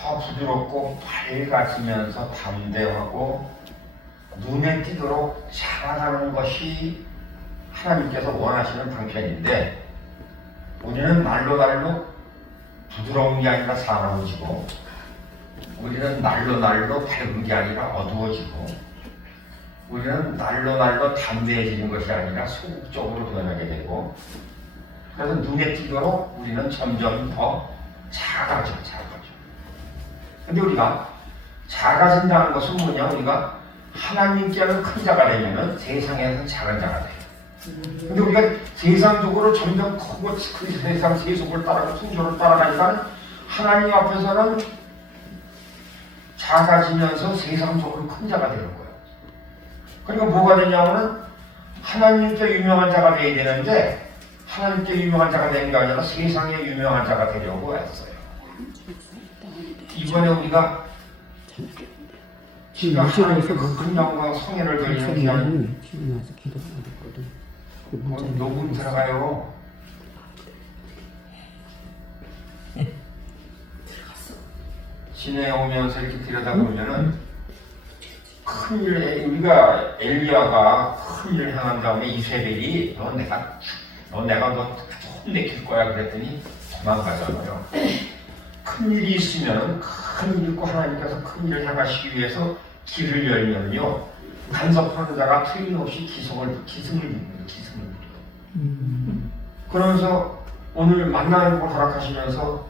더 부드럽고 밝아지면서 담대하고 눈에 띄도록 자라가는 것이 하나님께서 원하시는 방편인데, 우리는 날로 부드러운 게 아니라 사나워지고, 우리는 날로 밝은 게 아니라 어두워지고, 우리는 날로 담대해지는 것이 아니라 소극적으로 변하게 되고, 그래서 눈에 띄도록 우리는 점점 더 작아져. 근데 우리가 작아진다는 것은 뭐냐? 우리가 하나님께는 큰 자가 되면은 세상에서 작은 자가 돼요. 근데 우리가 세상적으로 점점 크고 그 세상 세속을 따라가고 풍조를 따라가니까 하나님 앞에서는 작아지면서 세상적으로 큰 자가 되는 거예요. 그러니까 뭐가 되냐면은 하나님께 유명한 자가 돼야 되는데, 하나님께 유명한 자가 되는 게 아니라 세상에 유명한 자가 되려고 했어요. 이번에 우리가 하나님께 큰 영광 성회를 드리는 기간, 녹음 들어가요. 지내오면서 이렇게 들여다보면은 큰일, 우리가 엘리야가 큰일을 향한 다음에 이세벨이 너 내가 너 혼내킬 거야 그랬더니 도망가잖아요. 큰일이 있으면 큰일 있고 하나님께서 큰일을 향하시기 위해서 길을 열면요, 간섭하는 자가 틀림없이 기승을 부립니다. 그러면서 오늘 만나는 걸 허락하시면서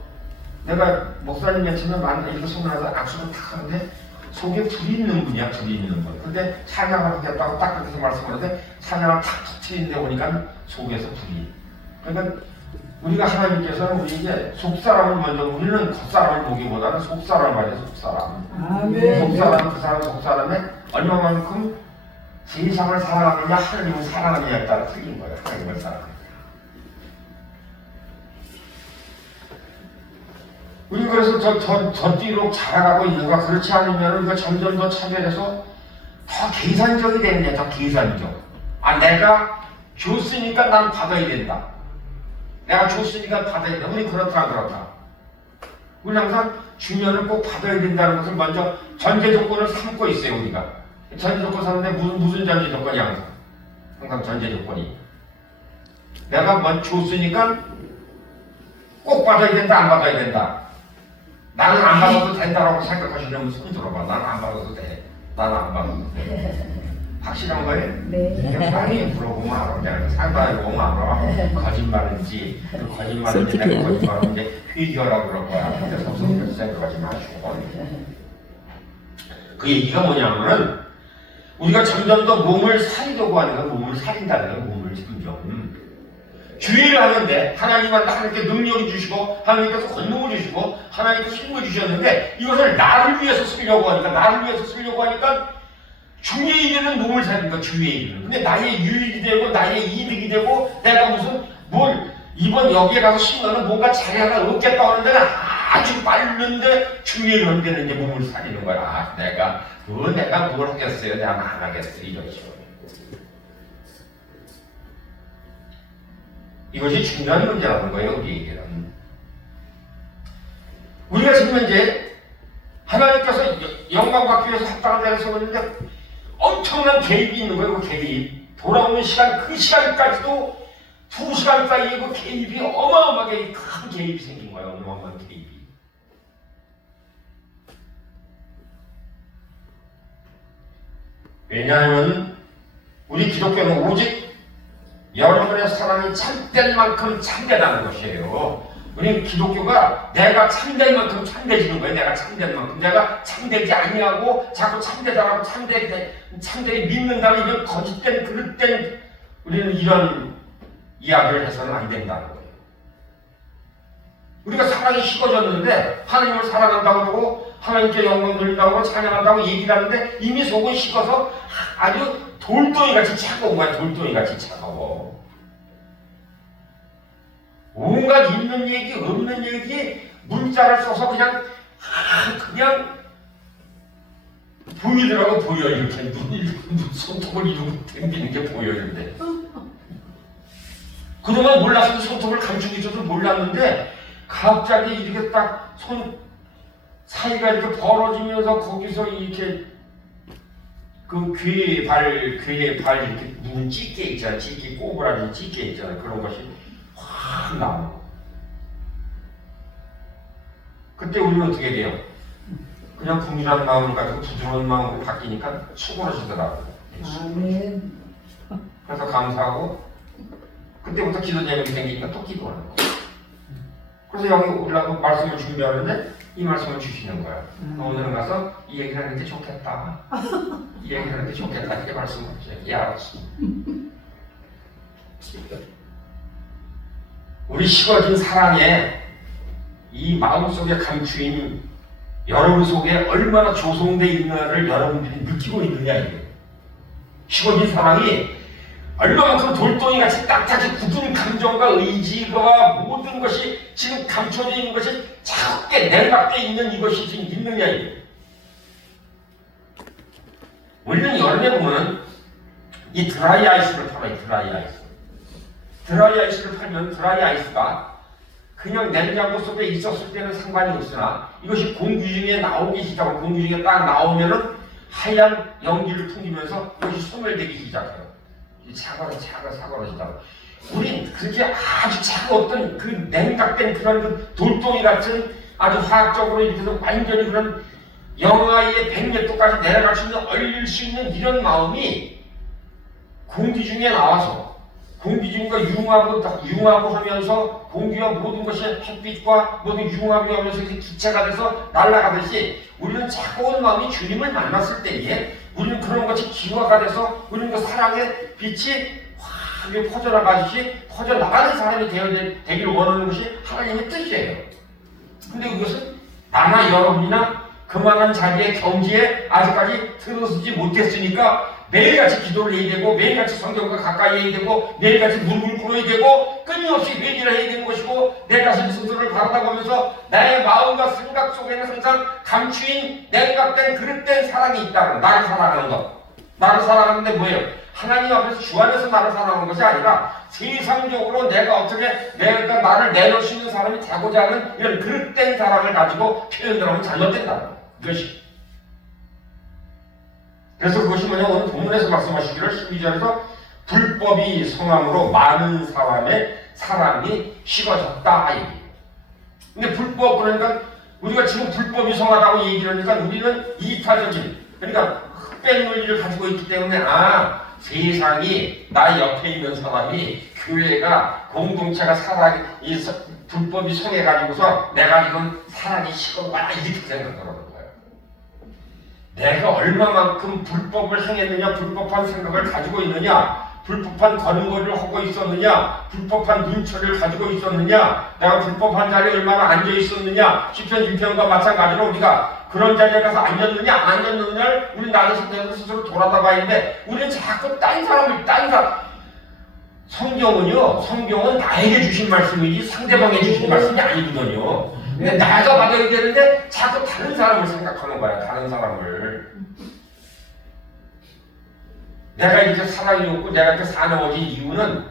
내가 목사님 며칠은 이렇게 소문나서 악수를 탁 하는데 속에 불이 있는 분이야, 불이 있는 분. 근데 찬양을 하겠다고 딱 그렇게 말씀하는데 찬양을 탁 터트리는데 보니까 속에서 불이. 그러니까 우리가 하나님께서는 우리에게 속사람을 먼저, 우리는 겉사람을 보기보다는 속사람을 말해요. 속사람. 아멘. 속사람은 그 사람 속사람에 얼마만큼 세상을 사랑하느냐 하나님을 사랑하느냐에 따라 틀린 거예요. 하나님을 사랑하느냐. 우리 그래서 저 뒤로 자라가고 있는가? 그렇지 않으면 우리가 점점 더 차별해서 더 계산적이 되는 거야. 더 계산적. 내가 줬으니까 난 받아야 된다. 내가 줬으니까 받아야 된다. 우리 그렇다. 우리 항상 주면은 꼭 받아야 된다는 것을 먼저 전제 조건을 삼고 있어요. 우리가 전제 조건 삼는데 무슨 전제 조건이 항상 전제 조건이, 내가 먼저 줬으니까 꼭 받아야 된다, 안 받아야 된다. 나는 안 받아도 된다라고 생각하시는 분 손 들어봐. 나는 안 받아도 돼. 나는 안 받아도 돼. 확실한 거예요? 네. 많이 물어보면 알아. 내가 상담해 보면 알아. 거짓말인지, 거짓말인지 내가 거짓말인지 회개하라고 그럴 거야. 근데 성성을 생각하지 마시고. 그 얘기가 뭐냐면은 우리가 점점 더 몸을 살리려고 하는 건, 몸을 살린다는 건 몸을 점점 주의를 하는데, 하나님께 능력을 주시고 하나님께서 권능을 주시고 하나님께서 힘을 주셨는데, 이것을 나를 위해서 쓰려고 하니까 주의 일에는 몸을 살리는 거야. 주의 일은. 근데 나의 유익이 되고 나의 이득이 되고, 내가 무슨 이번 여기에 가서 쉬면은 뭔가 자리 하나 얻겠다고 하는 데는 아주 빠른데 주의 일은 되는 게 몸을 살리는 거야. 내가 뭘 하겠어요? 내가 안 하겠어요. 이런 식으로. 이것이 중요한 문제라는 거예요. 우리에게는. 우리가 지금 현재 하나님께서 영광 받기 위해서 합당한 자리에 서는데 엄청난 개입이 있는 거예요. 그 개입. 돌아오는 시간, 그 시간까지도 2시간 사이에 그 개입이 어마어마하게 큰 개입이 생긴 거예요. 어마어마한 개입이. 왜냐하면 우리 기독교는 오직 여러분의 사랑이 참된 만큼 참되다는 것이에요. 우리 기독교가 내가 참된 만큼 참되지는 거예요. 내가 참된 만큼. 내가 참되지 아니하고 자꾸 참되다라고 참되게 믿는다는 이런 거짓된 그릇된, 우리는 이런 이야기를 해서는 안 된다는 거예요. 우리가 사랑이 식어졌는데 하나님을 사랑한다고 하고 하나님께 영광 돌린다고 하고 찬양한다고 얘기를 하는데 이미 속은 식어서 아주 돌덩이같이 차가운 거야. 돌덩이같이 차가워. 온갖 있는 얘기 없는 얘기 문자를 써서 그냥 보이더라고. 보여. 이렇게 손톱을 이러고 댕기는 게 보여는데, 그동안 몰랐어도 손톱을 감추고 있어도 몰랐는데 갑자기 이렇게 딱 사이가 이렇게 벌어지면서 거기서 이렇게 그 귀에 발 이렇게 눈 찢게 있잖아. 찢게 꼬부라진 찢게 있잖아. 그런 것이 확 나오고. 그때 우리는 어떻게 돼요? 그냥 궁일한 마음을 가지고 부드러운 마음으로 바뀌니까 수그러지더라고요. 아멘. 그래서 감사하고 그때부터 기도 제목이 생기니까 또 기도하는 거예요. 그래서 여기 올라고 말씀을 준비하는데 이 말씀을 주시는 거예요. 오늘은 가서 이 얘기를 하는 게 좋겠다. 이 얘기를 하는 게 좋겠다. 이렇게 말씀하셨어요. 예, 알았어. 우리 식어진 사랑에 이 마음속에 감추인 여러분 속에 얼마나 조성되어 있는가를 여러분들이 느끼고 있느냐 이게. 식어진 사랑이 얼마만큼 돌덩이같이 딱딱히 굳은 감정과 의지가 모든 것이 지금 감춰져 있는 것이 작게 내막되어 있는 이것이 지금 있느냐 이게. 우리는 여름에 보면 이 드라이 아이스를 팔아요. 드라이 아이스를 팔면 드라이 아이스가 그냥 냉장고 속에 있었을 때는 상관이 없으나 이것이 공기 중에 나오기 시작하고 공기 중에 딱 나오면은 하얀 연기를 풍기면서 이것이 소멸되기 시작해요. 사그러지다가 우린 그렇게 아주 차가웠던 그 냉각된 그런 그 돌덩이 같은 아주 화학적으로 이렇게 해서 완전히 그런 영하의 100m까지 내려갈 수 있는 얼릴 수 있는 이런 마음이 공기 중에 나와서 공기 중과 융합을 하면서 공기와 모든 것이 햇빛과 모든 융합이 하면서 기체가 돼서 날아가듯이 우리는 차가운 마음이 주님을 만났을 때에 우리는 그런 것이 기화가 돼서 우리는 그 사랑의 빛이 확 퍼져나가듯이 퍼져나가는 사람이 되기를 원하는 것이 하나님의 뜻이에요. 근데 그것은 나나 여러분이나 그만한 자기의 경지에 아직까지 들어서지 못했으니까 매일같이 기도를 해야 되고 매일같이 성경과 가까이 해야 되고 매일같이 무릎을 꿇어야 되고 끊임없이 회개를 해야 되는 것이고 내 자신 스스로를 바라다보면서 나의 마음과 생각 속에는 항상 감추인 냉각된 그릇된 사랑이 있다는 나를 사랑하는 것. 나를 사랑하는데 뭐예요? 하나님 앞에서 주 안에서 나를 사랑하는 것이 아니라 세상적으로 내가 어떻게 내가 나를 내놓을 수 있는 사람이 되고자 하는 이런 그릇된 사랑을 가지고 표현을 하면 잘못된다는 거예요. 그것이. 그래서 그것이 뭐냐, 오늘 본문에서 말씀하시기를 12절에서 불법이 성함으로 많은 사람의 사랑이 식어졌다. 근데 불법, 그러니까 우리가 지금 불법이 성하다고 얘기를 하니까 우리는 이타적인, 그러니까 흑백 논리를 가지고 있기 때문에 세상이 나 옆에 있는 사람이 교회가 공동체가 이 불법이 성해가지고서 내가 지금 사랑이 식어봐 이렇게 생각하더라고요. 내가 얼마만큼 불법을 행했느냐, 불법한 생각을 가지고 있느냐, 불법한 걸음걸이를 하고 있었느냐, 불법한 눈초리를 가지고 있었느냐, 내가 불법한 자리에 얼마나 앉아 있었느냐, 시편 1편과 마찬가지로 우리가 그런 자리에 가서 앉았느냐 안 앉았느냐를 우리 나를 스스로 돌아다봐야 하는데 우리는 자꾸 딴 사람 성경은 나에게 주신 말씀이지 상대방에게 주신 말씀이 아니거든요. 근데 내가 받아야 되는데 자꾸 다른 사람을 생각하는 거야. 다른 사람을. 내가 이렇게 사랑이 없고 내가 이렇게 사나워진 이유는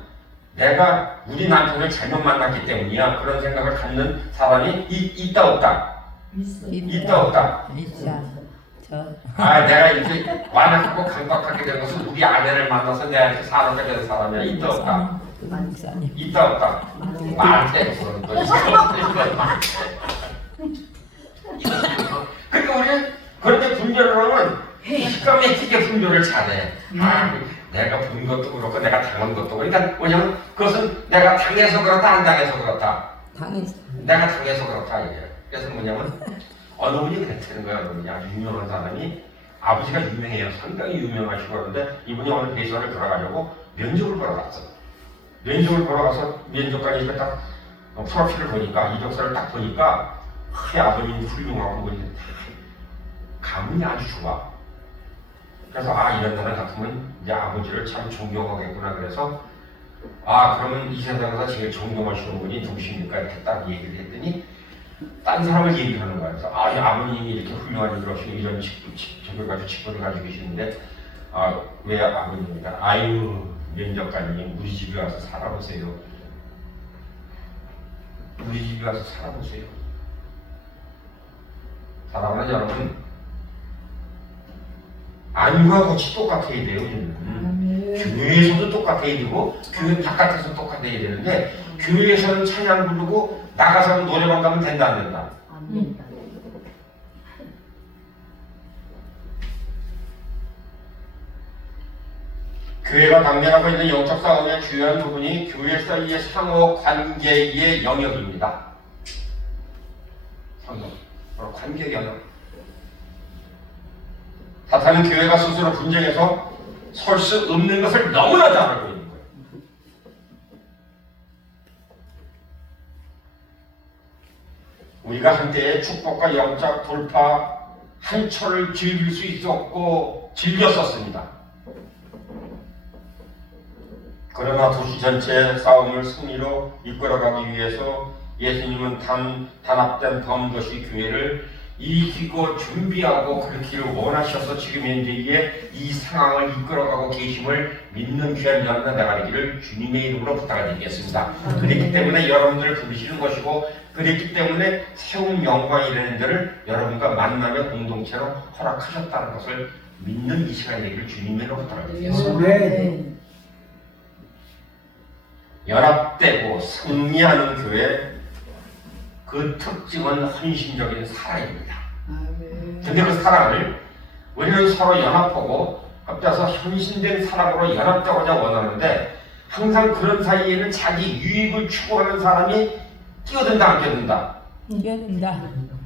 내가 우리 남편을 잘못 만났기 때문이야. 그런 생각을 갖는 사람이 있다 없다? 있다 없다? 내가 이렇게 완악하고 강박하게 된 것은 우리 아내를 만나서 내가 이렇게 사랑하게 된 사람이야. 있다 없다? 있다 없다? 말해. 그러니까 우리는 그렇게 분별을 하면 기가 막히게 분별을 잘해. 내가 본 것도 그렇고 내가 당한 것도 그렇고. 그러니까 뭐냐면 그것은 내가 당해서 그렇다 안 당해서 그렇다. 내가 당해서 그렇다 이게. 그래서 뭐냐면 어느 분이 그랬다는 거야. 어느 분이 아주 유명한 사람이 아버지가 유명해요. 상당히 유명하시고 그런데 이분이 어느 회사를 들어가려고 면접을 보러 갔어. 면접을 보러 가서 면접관이 이렇게 딱 프로필을 보니까 이력서를 딱 보니까 아버님이 훌륭하고 보니 가문이 아주 좋아. 그래서 이런 사람 같으면 이제 아버지를 참 존경하겠구나. 그래서 그러면 이 세상에서 제일 존경하시는 분이 누구십니까? 이렇게 딱 얘기를 했더니 딴 사람을 얘기하는 거야. 그래서 아버님이 이렇게 훌륭한 일을 하시고 이런 직분을 가지고 직분을 가지고 계시는데 왜 아버님입니까? 면접관님 우리 집에 와서 살아보세요. 우리 집에 와서 살아보세요. 사랑하는 여러분, 안과 겉이 똑같아야 돼요. 교회에서도 똑같아야 되고 교회 바깥에서 똑같아야 되는데 교회에서는 찬양 부르고 나가서는 노래방 가면 된다 안 된다? 안 된다. 교회가 당면하고 있는 영적 싸움의 주요한 부분이 교회 사이의 상호 관계의 영역입니다. 상호 관계 영역. 사탄은 교회가 스스로 분쟁해서 설 수 없는 것을 너무나 잘 알고 있는 거예요. 우리가 한때의 축복과 영적 돌파 한철을 즐길 수 있었고 즐겼었습니다. 그러나 도시 전체의 싸움을 승리로 이끌어가기 위해서 예수님은 단합된 범도시 교회를 이기고 준비하고 그렇기를 원하셔서 지금 현재의 이 상황을 이끌어가고 계심을 믿는 귀한 여러분의 나가기를 주님의 이름으로 부탁드리겠습니다. 그렇기 때문에 여러분들을 부르시는 것이고 그렇기 때문에 세운 영광이라는 데를 여러분과 만남의 공동체로 허락하셨다는 것을 믿는 이 시간이 되기를 주님의 이름으로 부탁드리겠습니다. 연합되고 승리하는 교회 그 특징은 헌신적인 사랑입니다. 근데 그 사랑을 우리는 서로 연합하고 합쳐서 헌신된 사랑으로 연합되고자 원하는데 항상 그런 사이에는 자기 유익을 추구하는 사람이 끼어든다 안 끼어든다? 끼어든다.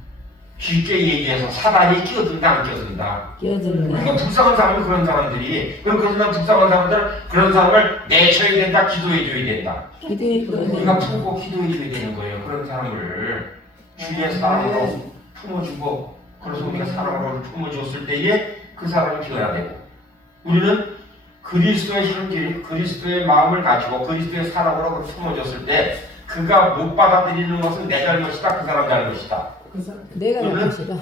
쉽게 얘기해서 사단이 끼어든다 안 끼어든다? 끼어든다. 그러니까 불쌍한 사람은 그런 사람들이 그런 불쌍한 사람들 그런 사람을 내쳐야 된다 기도해줘야 된다. 우리가 품고 기도해줘야 되는 거예요. 그런 사람을 주의 사랑으로 품어주고 그래서 우리가 사랑으로 품어줬을 때에 그 사람이 기어야 되고 우리는 그리스도의 향기를 그리스도의 마음을 가지고 그리스도의 사랑으로 품어줬을 때 그가 못 받아들이는 것은 내 잘못이다 그 사람 잘못이다. 내가 잘못이다.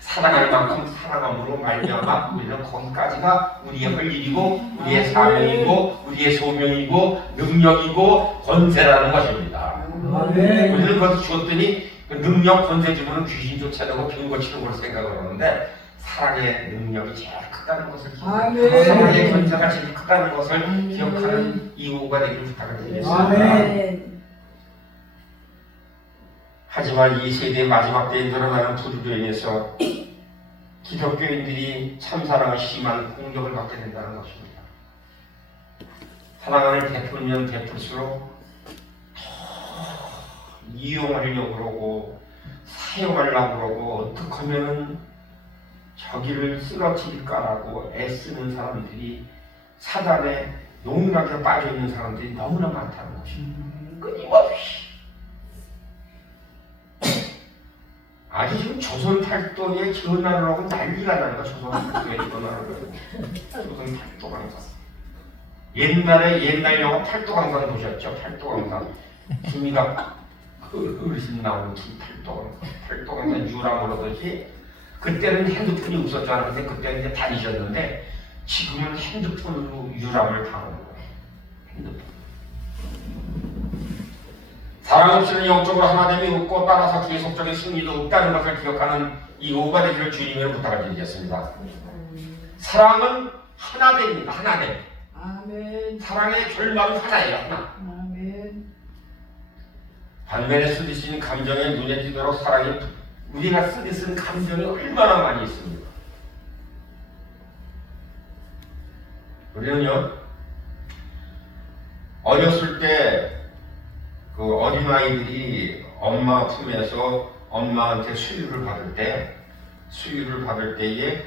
사랑할 만큼 사랑함으로 말미암아 우리는 거기까지가 우리의 할 일이고 우리의 사명이고 우리의 소명이고 능력이고 권세라는 것입니다. 우리는 그것을 주었더니 그 능력 권세 주면 귀신 쫓아내고 병 고치는 걸 생각을 하는데 사랑의 능력이 제일 크다는 것을 기억하고 사랑의 권세가 제일 크다는 것을 기억하는 이후가 되기를 부탁드리겠습니다. 하지만 이 세대의 마지막 때에 늘어나는 부류로 인해서 기독교인들이 참사랑을 심한 공격을 받게 된다는 것입니다. 사랑을 베풀면 베풀수록 더 이용하려고 그러고 사용하려고 그러고 어떻게 하면 저기를 쓰러뜨릴까라고 애쓰는 사람들이 사단에 농락에 빠져있는 사람들이 너무나 많다는 것입니다. 끊임없이 아주 지금 조선 팔도에 전화를 하고 난리가 나는 거야. 조선 팔도에 전화를 하고 조선 팔도강산 옛날 영화 팔도강산 보셨죠? 팔도강산 김이가 어르신 나오는 팔도강산 유람을 하듯이 그때는 핸드폰이 없었잖아. 근데 그때는 이제 다니셨는데 지금은 핸드폰으로 유람을 당하는 거예요. 핸드폰. 사랑 없이는 영적으로 하나됨이 없고 따라서 계속적인 승리도 없다는 것을 기억하는 이 오후가 되기를 주님으로 부탁을 드리겠습니다. 사랑은 하나됨입니다. 하나됨. 아멘. 사랑의 결말은 하나예요. 하나. 아멘. 반면에 쓰디쓴 감정에 눈에 띄도록 사랑이 우리가 쓰디쓴 감정이 얼마나 많이 있습니다. 우리는요 어렸을 때 그 어린아이들이 엄마 품에서 엄마한테 수유를 받을 때에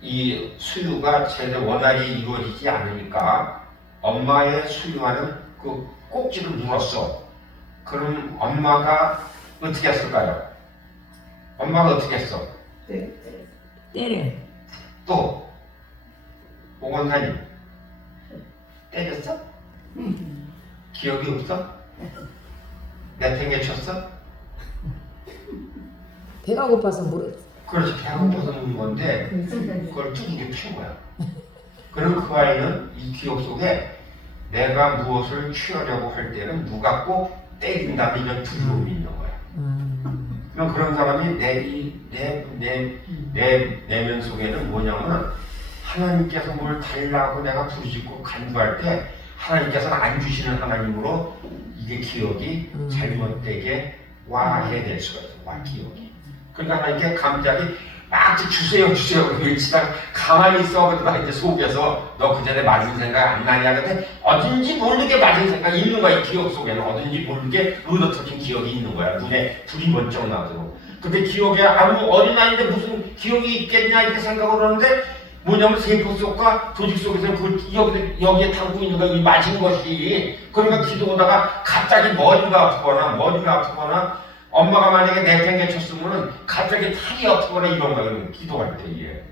이 수유가 제대로 원활히 이루어지지 않으니까 엄마의 수유하는 그 꼭지를 눌렀어. 그럼 엄마가 어떻게 했을까요? 엄마가 어떻게 했어? 때려. 또 보건사님 때렸어? 기억이 없어? 내팽개쳤어? 배가 고파서 물었어. 그렇지, 배가 고파서 먹는 건데 그걸 뚜둑이 팬 거야. 그리고 그 아이는 이 기억 속에 내가 무엇을 취하려고 할 때는 누가 꼭 때린다는 이런 두려움이 있는 거야. 그럼 그런 사람이 내 내면 속에는 뭐냐면 하나님께서 뭘 달라고 내가 부르짖고 간구할 때 하나님께서는 안 주시는 하나님으로 이게 기억이 잘못되게 와해 될 수가 있어요. 와 기억이. 그러니까 하나님께 갑자기 막 주세요 외치다가 가만히 있어 그러다가 이제 속에서 너 그 전에 맞은 생각 안 나냐 근데 어딘지 모르게 맞은 생각이 있는 거야. 이 기억 속에는 어딘지 모르게 의도터진 기억이 있는 거야. 눈에 불이 번쩍 나도록. 근데 기억에 아무 어린아이인데 무슨 기억이 있겠냐 이렇게 생각을 하는데 뭐냐면 세포 속과 조직 속에서 그 여기에 담고 있는 거 맞은 것이 그러니까 기도하다가 갑자기 머리가 아프거나 엄마가 만약에 내팽개쳤으면 갑자기 탈이 아프거나 이런 거예요. 기도할 때에.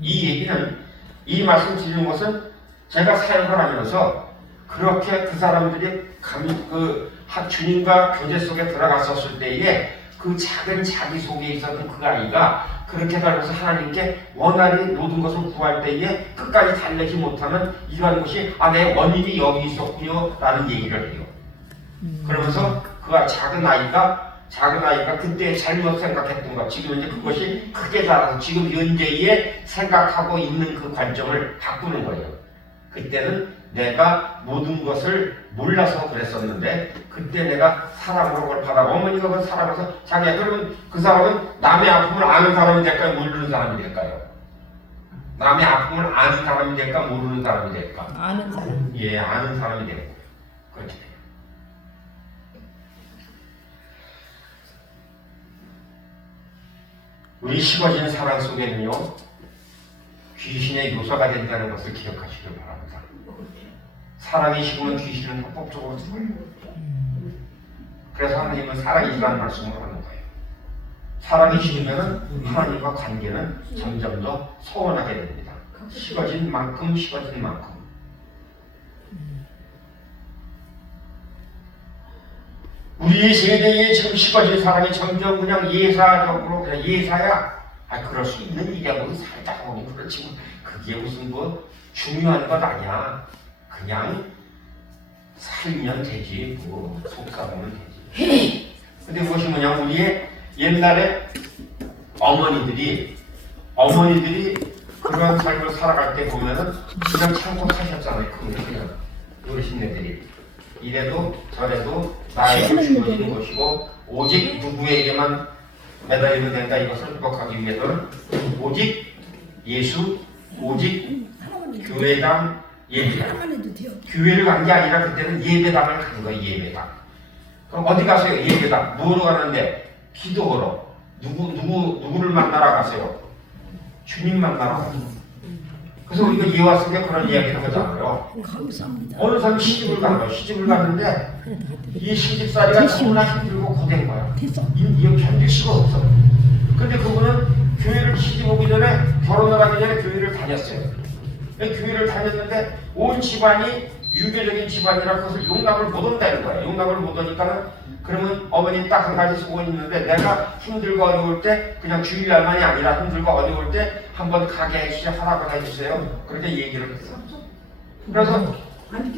이 얘기는 이 말씀 드리는 것은 제가 사역을 하면서 그렇게 그 사람들이 주님과 교제 속에 들어갔었을 때에 그 작은 자기 속에 있었던 그 아이가 그렇게 살면서 하나님께 원활히 모든 것을 구할 때에 끝까지 달래지 못하는 이러한 것이 내 원인이 여기 있었군요 라는 얘기를 해요. 그러면서 그 작은 아이가 그때 잘못 생각했던 것 지금 이제 그것이 크게 자라서 지금 현재에 생각하고 있는 그 관점을 바꾸는 거예요. 그때는 내가 모든 것을 몰라서 그랬었는데 그때 내가 사랑으로 그걸 받아 어머니가 그걸 사랑해서 자기야 그러면 그 사람은 남의 아픔을 아는 사람이 될까요? 모르는 사람이 될까요? 남의 아픔을 아는 사람이 될까? 모르는 사람이 될까? 아는 사람. 예, 아는 사람이 되는 거예요. 그렇게 돼요. 우리 식어진 사랑 속에는요 귀신의 요소가 된다는 것을 기억하시길 바랍니다. 사랑이 식으면 귀신은 합법적으로 들어요. 그래서 하나님은 사랑이라는 말씀을 하는 거예요. 사랑이 식으면 하나님과 관계는 점점 더 소원하게 됩니다. 식어진 만큼. 우리 세대에 지금 식어진 사랑이 점점 그냥 예사적으로 그냥 예사야. 그럴 수 있는 일이야. 우리 살다 보니 그렇지 뭐 그게 무슨 뭐 중요한 것 아니야. 그냥 살면 되지 뭐 속삭으면 되지. 근데 그것이 뭐냐 우리의 옛날에 어머니들이 그런 삶을 살아갈 때 보면은 그냥 참고 사셨잖아요. 그냥 어르신네들이 이래도 저래도 나에게 주어지는 것이고 오직 누구에게만 매달리면 된다. 이것을 극복하기 위해서는 오직 예수, 오직 교회당, 예배당. 교회를 간 게 아니라 그때는 예배당을 간 거예요. 예배당. 그럼 어디 가세요? 예배당. 뭐로 가는데? 기도하러. 누구를 만나러 가세요? 주님 만나러 가세요. 그래서 우리가 이해와 속에 그런 이야기를 하잖아요. 어느 사람이 시집을 간 거야. 시집을 갔는데 이 시집살이가 너무나 힘들고 고된 거야. 이거 견딜 수가 없어. 근데 그분은 교회를 시집 오기 전에 결혼을 하기 전에 교회를 다녔어요. 교회를 다녔는데 온 집안이 유교적인 집안이라 그것을 용납을 못 한다는 거야. 용납을 못 하니까는 그러면 어머니 딱 한 가지 쓰고 있는데 내가 힘들고 어려울 때 그냥 주일날만이 아니라 힘들고 어려울 때 한번 가게 해주세요. 하라고 해주세요. 그렇게 얘기를 했어. 그래서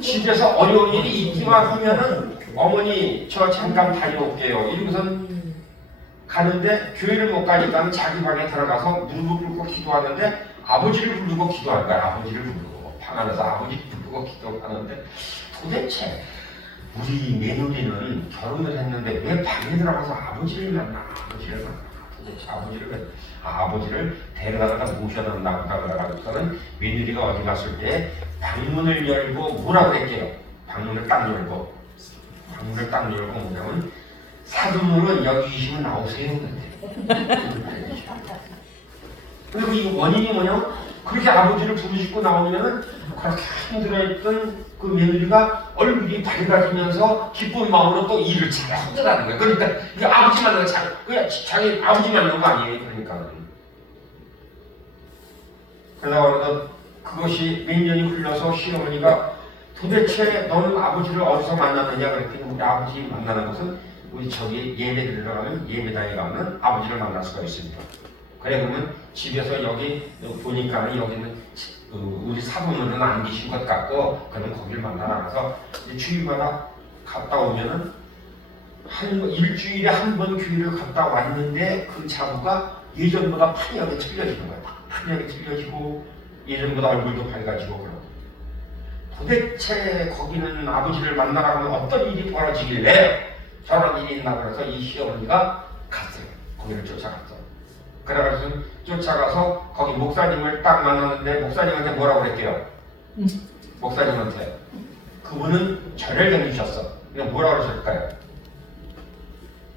집에서 어려운 일이 있기만 하면은 어머니 저 잠깐 다녀올게요. 이러고선 가는데 교회를 못 가니까 자기 방에 들어가서 무릎을 꿇고 기도하는데 아버지를 부르고 기도할 거야. 아버지를 부르고 방 안에서 아버지를 부르고 기도하는데 도대체 우리 며느리는 결혼을 했는데 왜 방에 들어가서 아버지를 만나? 도대체 아버지를 데려다가 모셔다 그러고서는 며느리가 어디 갔을 때 방문을 열고 뭐라고 했게요? 방문을 딱 열고 뭐냐면 사돈으로 여기 계시면 나오세요. 근데 그 원인이 뭐냐면 그렇게 아버지를 부르짖고 나오면은 그렇게 힘들어했던 그 며느리가 얼굴이 밝아지면서 기쁜 마음으로 또 일을 잘 하더라는 거예요. 그러니까 이게 아버지 만나는 자기 아버지 만나는 거 아니에요. 그러니까 그러다가 그것이 몇 년이 흘러서 시어머니가 도대체 너는 아버지를 어디서 만났느냐 그랬더니 우리 아버지 만나는 것은 우리 저기 예배 들어가면 예배당에 가면 아버지를 만날 수가 있습니다. 그래 그러면 집에서 여기 보니까는 여기는 우리 사부모는 안 계신 것 같고 그러면 거기를 만나러 가서 주일마다 갔다 오면은 일주일에 한 번 교회를 갔다 왔는데 그 자부가 예전보다 판이하게 틀려지는 거야. 판이하게 틀려지고 예전보다 얼굴도 밝아지고 그러고. 도대체 거기는 아버지를 만나러 가면 어떤 일이 벌어지길래 저런 일이 있나 그래서 이 시어머니가 갔어요. 거기를 쫓아갔어. 그래가지고 쫓아가서 거기 목사님을 딱 만났는데 목사님한테 뭐라고 그랬게요? 목사님한테 그분은 절을 댕기셨어. 그냥 뭐라고 그러실까요?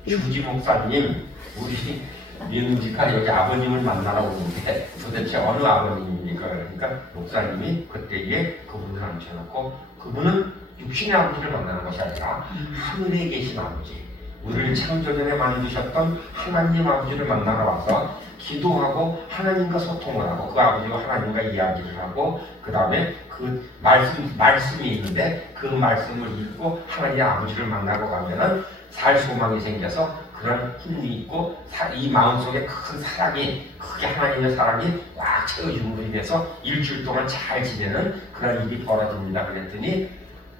주지 목사님, 우리 민우지가 여기 아버님을 만나러 오는데 도대체 어느 아버님입니까? 그러니까 목사님이 그때에 그분을 앉혀놓고 그분은 육신의 아버지를 만나는 것이 아니라 하늘에 계신 아버지, 우리를 창조전에 만드셨던 하나님 아버지를 만나러 와서 기도하고 하나님과 소통을 하고 그 아버지와 하나님과 이야기를 하고 그 다음에 그 말씀이 있는데 그 말씀을 읽고 하나님 아버지를 만나고 가면은 살 소망이 생겨서 그런 힘이 있고 이 마음속에 큰 사랑이 크게 하나님의 사랑이 꽉 채워줌으로 인해서 일주일 동안 잘 지내는 그런 일이 벌어집니다. 그랬더니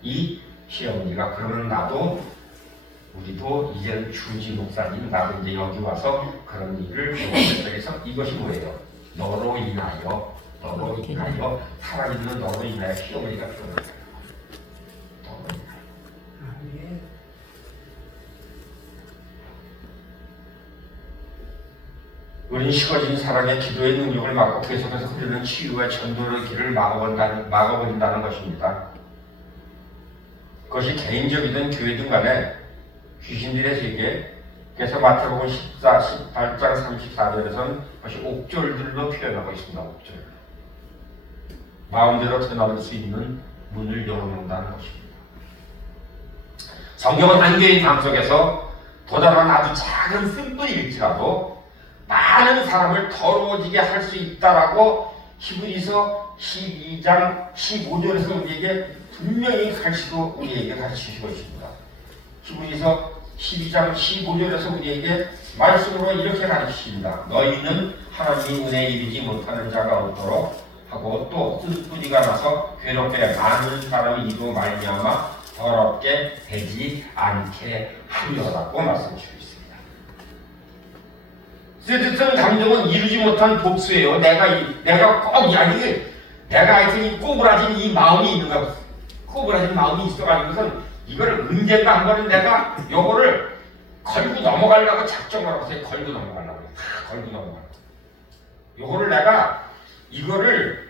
이 시어머니가 그러면 나도 우리도 이제는 주지 목사님 나도 이제 여기 와서 그런 일을 해보겠다. 그래서 이것이 뭐예요? 너로 인하여 살아있는 너로 인하여 시어머니가 표현을 해요. 너로 인하여. 우리는 식어진 사랑의 기도의 능력을 막고 계속해서 흐르는 치유와 전도의 길을 막아버린다는 것입니다. 그것이 개인적이든 교회든 간에 귀신들의 세계, 그래서 마태복음 18장 34절에서는 그것이 옥졸들로 표현하고 있습니다. 옥졸. 마음대로 드나들 수 있는 문을 열어놓는다는 것입니다. 성경은 한교인 삶 속에서 도달한 아주 작은 쓴뿌리일지라도 많은 사람을 더러워지게 할 수 있다라고 히브리서 12장 15절에서 우리에게 분명히 우리에게 가르치시고 있습니다. 히브리서 12장 15절에서 우리에게 말씀으로 이렇게 가르치십니다. 너희는 하나님 은혜에 이르지 못하는 자가 없도록 하고 또 쓴뿌리가 나서 괴롭게 많은 사람이 이로 말미암아 더럽게 되지 않게 하려라고 말씀하시고 있습니다. 쓰뜻한 감정은 이루지 못한 복수예요. 내가 꼭 내가 하여튼 이 꼬부라진 이 마음이 있는 거야. 꼬부라진 마음이 있어가지고선 이걸 언젠가 한 번은 내가 요거를 걸고 넘어가려고 작정을 하고 있어요. 걸고 넘어가려고. 요거를 내가 이거를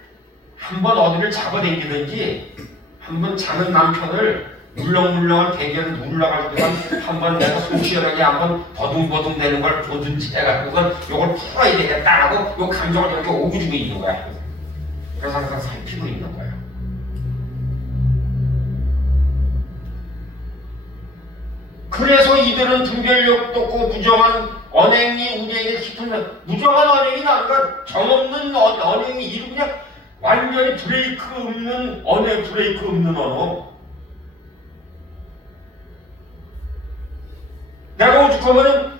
한번 어디를 잡아당기든지 한번 자는 남편을 물렁물렁한 베개를 눌러가지고 한번 내가 속 시원하게 한번 버둥버둥 되는 걸 보든지 해가지고선 요걸 풀어야 되겠다라고 요 감정을 이렇게 오구주고 있는 거야. 그래서 항상 살피고 있는 거예요. 그래서 이들은 분별력도 없고 무정한 언행이 우리에게 깊은 무정한 언행이 나니까 정없는 언행이 이루 그냥 완전히 브레이크 없는 언어. 내가 오죽하면은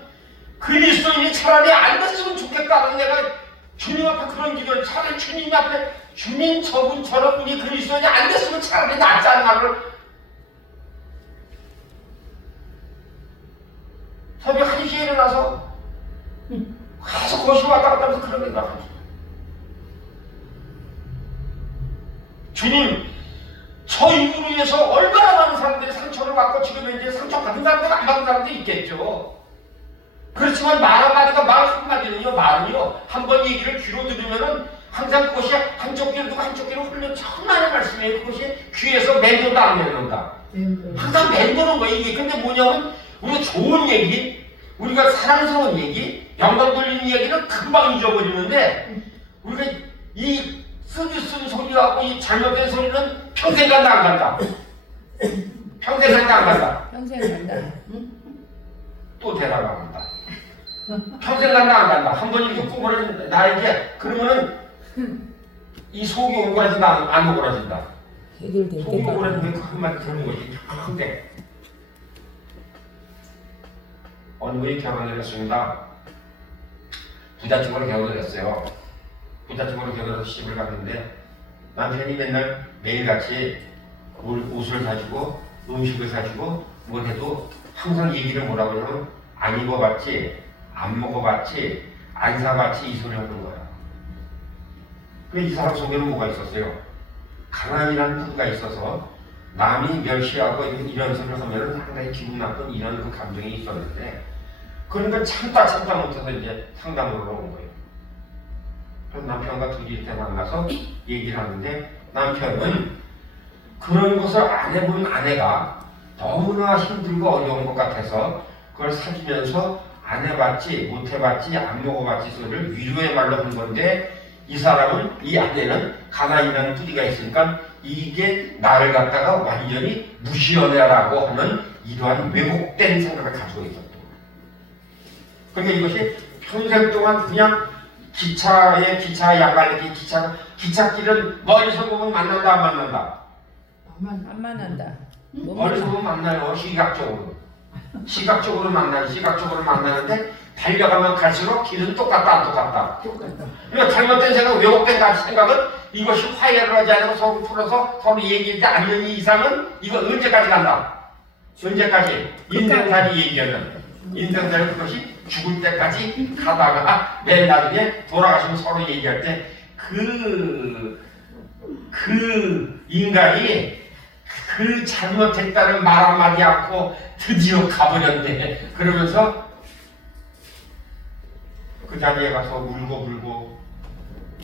그리스도인이 차라리 안 됐으면 좋겠다는 내가 주님 앞에 그런 기도를 차라리 주님 앞에 주님 저분처럼 우리 그리스도인이 안 됐으면 차라리 낫지 않나를 새벽 1시에 일어나서 계속 거실 왔다 갔다 하면서 그런 생각을 하죠. 주님, 저 이유로 인해서 얼마나 많은 사람들이 상처를 받고 지금 이제 상처 받은 사람들 안 받은 사람도 있겠죠. 그렇지만 말 한마디가 말 한마디는요, 말은요, 한 번 얘기를 귀로 들으면은 항상 그것이 한쪽 귀로 듣고 한쪽 귀로 흘려 천만의 말씀이에요. 그것이 귀에서 맴돈다 안 맴돈다. 항상 맴도는 거예요. 이게 근데 뭐냐면 우리가 좋은 얘기, 우리가 사랑스러운 얘기, 영광 돌리는 얘기는 금방 잊어버리는데 우리가 이 쓴 소리하고 이 잘못된 소리는 평생 간다 안 간다? 평생 간다 안 간다? 평생 간다. 또 대답 안 한다. 평생 간다 안 간다? 한 번 이렇게 꼬부라진 나에게 그러면은 이 속이 오그라진다 안 오그라진다? 해결될 속이 때까지. 오그라지면 그만 그런 거지. 근데 어느 분이 결혼을 했습니다. 부잣집으로 결혼을 했어요. 부잣집으로 결혼해서 시집을 갔는데 남편이 맨날 매일같이 옷을 사주고 음식을 사주고 뭘 해도 항상 얘기를 뭐라고 하냐면 안 입어봤지, 안 먹어봤지, 안 사봤지 이 소리 하는 거야. 이 사람 속에는 뭐가 있었어요? 가난이라는 뿌리가 있어서 남이 멸시하고 이런 소리를 하면 상당히 기분 나쁜 이런 그 감정이 있었는데 그러니까 참다 못해서 이제 상담으로 온 거예요. 그래서 남편과 둘이 이렇게 만나서 얘기를 하는데 남편은 그런 것을 안 해본 아내가 너무나 힘들고 어려운 것 같아서 그걸 사주면서 안 해봤지, 못 해봤지, 안 먹어봤지 소리를 위로의 말로 한 건데 이 사람은, 이 아내는 가난이라는 뿌리가 있으니까 이게 나를 갖다가 완전히 무시하냐라고 하는 이러한 왜곡된 생각을 가지고 있었던 거예요. 그러니까 이것이 평생 동안 그냥 기차 양갈래기 기찻길은 멀리서 보면 만난다 안 만난다? 안 만난다. 멀리서 보면 만나요. 시각적으로 만나는데 달려가면 갈수록 길은 똑같다 안 똑같다? 그러니까 잘못된 생각, 왜곡된 생각은 이것이 화해를 하지 않고 서로 풀어서 서로 얘기하지 않는 이상은 이거 언제까지 간다? 언제까지? 인생살이 얘기하는 인생살은 그것이 죽을 때까지 가다가 맨 나중에 돌아가시면 서로 얘기할 때 그 인간이 그 잘못했다는 말 한마디 않고 드디어 가버렸네. 그러면서 그 자리에 가서 울고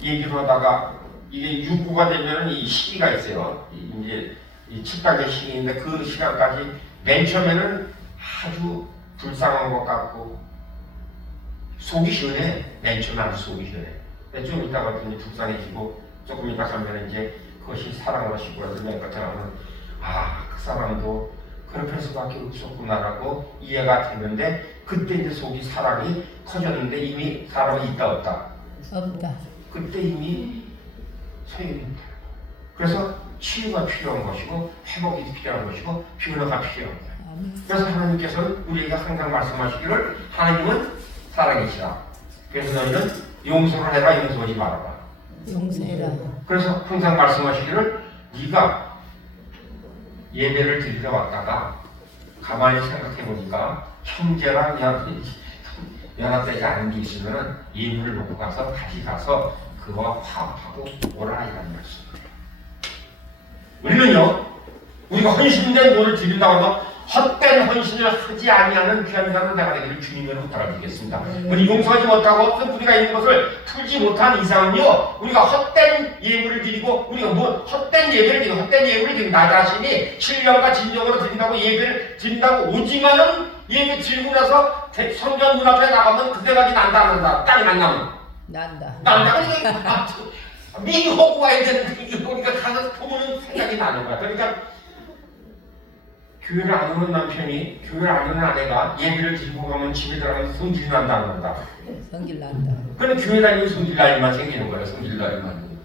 얘기를 하다가 이게 유구가 되면은 이 시기가 있어요. 이제 이 7단계 시기인데 그 시간까지 맨 처음에는 아주 불쌍한 것 같고 속이 시원해. 맨 처음에 아주 속이 시원해. 근데 좀 이따가 이제 불쌍해지고 조금 이따 가면 이제 그것이 사랑으로 시고라서 맨 끝에 가면 그 사람도 그렇게 할 수밖에 없었구나라고 이해가 되는데 그때 이제 속이 사랑이 커졌는데 이미 사람이 있다 없다? 없다. 그때 이미 소용이 없다. 그래서 치유가 필요한 것이고 회복이 필요한 것이고 변화가 필요한 거예요. 그래서 하나님께서는 우리에게 항상 말씀하시기를 하나님은 사랑이시라. 그래서 너희는 용서를 해라, 용서하지 말아라. 용서해라. 그래서 항상 말씀하시기를 네가 예배를 드리러 왔다가 가만히 생각해보니까 형제랑 연합되지 않은 게 있으면 예물을 놓고 가서 다시 가서 그와 화합하고 오라 이라는 말씀이에요. 우리는요, 우리가 헌신된 돈을 드린다고 해서 헛된 헌신을 하지 아니하는 귀한 사람은 내가 되기를 주님으로 부탁드리겠습니다. 우리 용서하지 못하고 뿌리가 있는 것을 풀지 못한 이상은요, 우리가 헛된 예물을 드리고 우리가 헛된 예물을 드리고 나 자신이 신령과 진정으로 드린다고 예배를 드린다고 오지만은 예배 드리고 나서 성전 문 앞에 나가면 그때까지 난다 안 난다? 땅이 만나면 난다. 미국 와야 되는데 우리가 가서 보면 생각이 나는 거야. 그러니까 교회를 안 오는 남편이, 교회를 안 오는 아내가 예배를 드리고 가면 집에 들어가면 성질 난다 안 난다? 성질 난다. 그럼 교회 다니면 성질 날 일만 생기는 거예요. 성질 날 일만.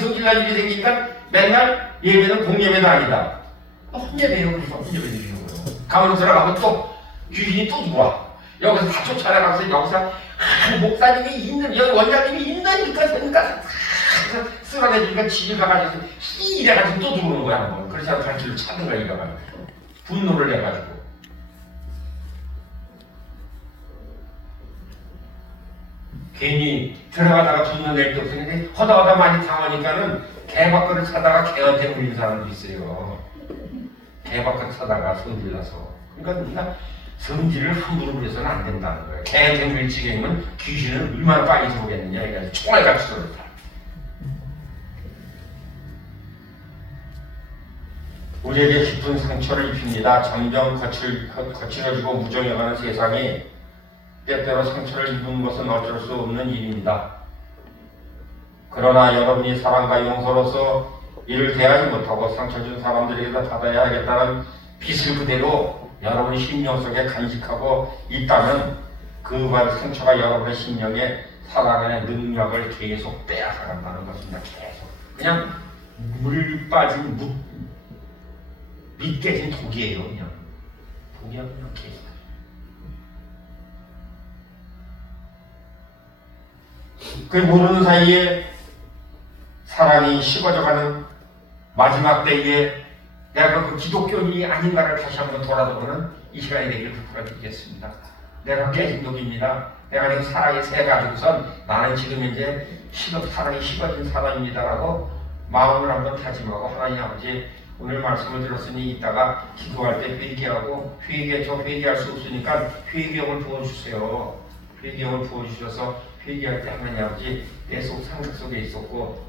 성질 날 일이 생기니까 맨날 예배는 공예배도 아니다. 혼예배예요. 그래서 혼예배 드리는 거예요. 가문으로 들어가면 또 귀신이 또 들어와. 여기서 다 쫓아나가서 여기서 목사님이 있는, 여기 원장님이 있다니까 쓸어내주니까 집에 가가지고 이래가지고 또 들어오는 거야. 한번. 그래서 한 길을 찾는 거야. 이래가지고 분노를 해가지고. 괜히 들어가다가 분노 낼 게 없었는데 허다하다 많이 당하니까는 개밥그릇 사다가 개한테 물린 사람도 있어요. 개밥그릇 사다가 성질나서. 그러니까 우리가 성질을 함부로 부려서는 안 된다는 거예요. 개한테 물릴 지경이면 귀신을 얼마나 빨리 들어오겠느냐. 그러니까 총알같이 들어온다. 우리에게 깊은 상처를 입힙니다. 점점 거칠어지고 무정해가는 세상이 때때로 상처를 입은 것은 어쩔 수 없는 일입니다. 그러나 여러분이 사랑과 용서로서 이를 대하지 못하고 상처 준 사람들에게도 받아야 하겠다는 빚을 그대로 여러분의 심령 속에 간직하고 있다면 그 상처가 여러분의 심령에 사랑의 능력을 계속 빼앗아간다는 것입니다. 계속. 그냥 물 빠진 밑 깨진 독이에요. 그냥 독이야 그냥 계속. 그 모르는 사이에 사랑이 식어져가는 마지막 때에 내가 그 기독교인이 아닌가를 다시 한번 돌아보는 이 시간이 되기를 부탁드리겠습니다. 내가 깨진 독입니다. 내가 지금 사랑이 새가지고선 나는 지금 이제 사랑이 식어진 사람입니다라고 마음을 한번 다짐하고 하나님 아버지 오늘 말씀을 들었으니 이따가 기도할 때 회개하고 회개할 수 없으니까 회개형을 부어주세요. 회개형을 부어주셔서 회개할 때 하나님 아버지 내 속 상처 속에 있었고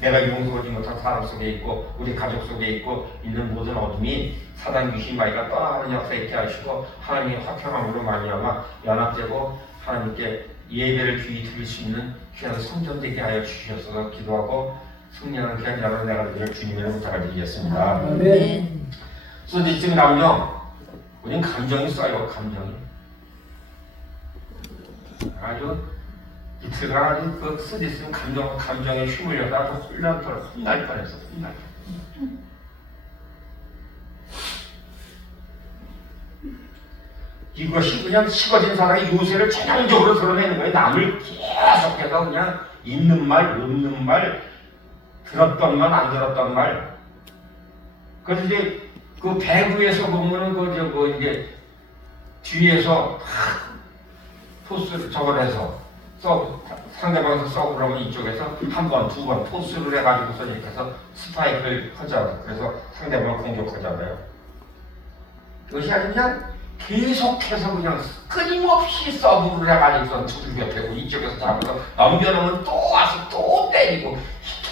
내가 용서하지 못한 사람 속에 있고 우리 가족 속에 있고 있는 모든 어둠이 사단 귀신 마귀가 떠나가는 역사 있게 하시고 하나님의 화평함으로 말미암아 연합되고 하나님께 예배를 귀히 드릴 수 있는 귀한 성전되게 하여 주셔서 기도하고 승리하는 귀한 자로 내가 늘 주님을 부탁을 드리겠습니다. 네. 소디증 남녀 우린 감정이 쌓여 감정이 아주 이틀간 아주 그 쓰디쓴 감정에 휘말려서 아주 혼날 뻔했어. 혼날 뻔. 이것이 그냥 식어진 사람의 요새를 전형적으로 드러내는 거예요. 남을 계속해서 그냥 있는 말, 없는 말, 들었던 말, 안 들었던 말. 그래서 이제 그 배구에서 보면은 이제 뒤에서 포스를 저걸 해서 상대방에서 서브라면 이쪽에서 한 번, 두 번 포스를 해가지고서 이렇게 해서 스파이크를 하잖아요. 그래서 상대방을 공격하잖아요. 그것이 아주 그냥 계속해서 그냥 끊임없이 서브를 해가지고서 두들겨 패고 이쪽에서 잡아서 넘겨놓으면 또 와서 또 때리고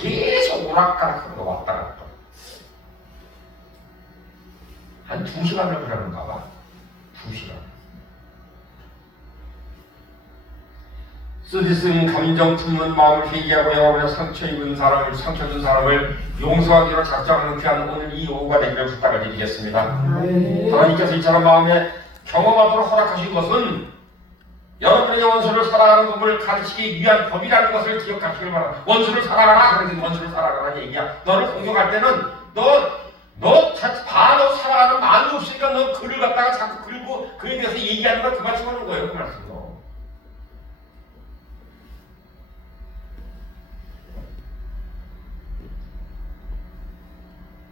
계속 오락가락하는 거 왔다 갔다. 한 2시간을 그러는가 봐. 2시간. 쓰디쓴 감정 품는 마음을 회개하고 여러분의 상처 입은 사람을 상처 준 사람을 용서하기로 작정하는 귀한 오늘 이 오후가 되기를 부탁을 드리겠습니다. 하나님께서 이처럼 마음에 경험하도록 허락하신 것은 여러분의 원수를 사랑하는 법을 가르치기 위한 법이라는 것을 기억하시길 바랍니다. 원수를 사랑하라 그러지 원수를 사랑하라는 얘기야. 너를 공격할 때는 너 사랑하는 마음이 없으니까 너 글을 갖다가 자꾸 긁고 그에 대해서 얘기하는 걸 그 말씀하는 거예요. 그 말씀으로.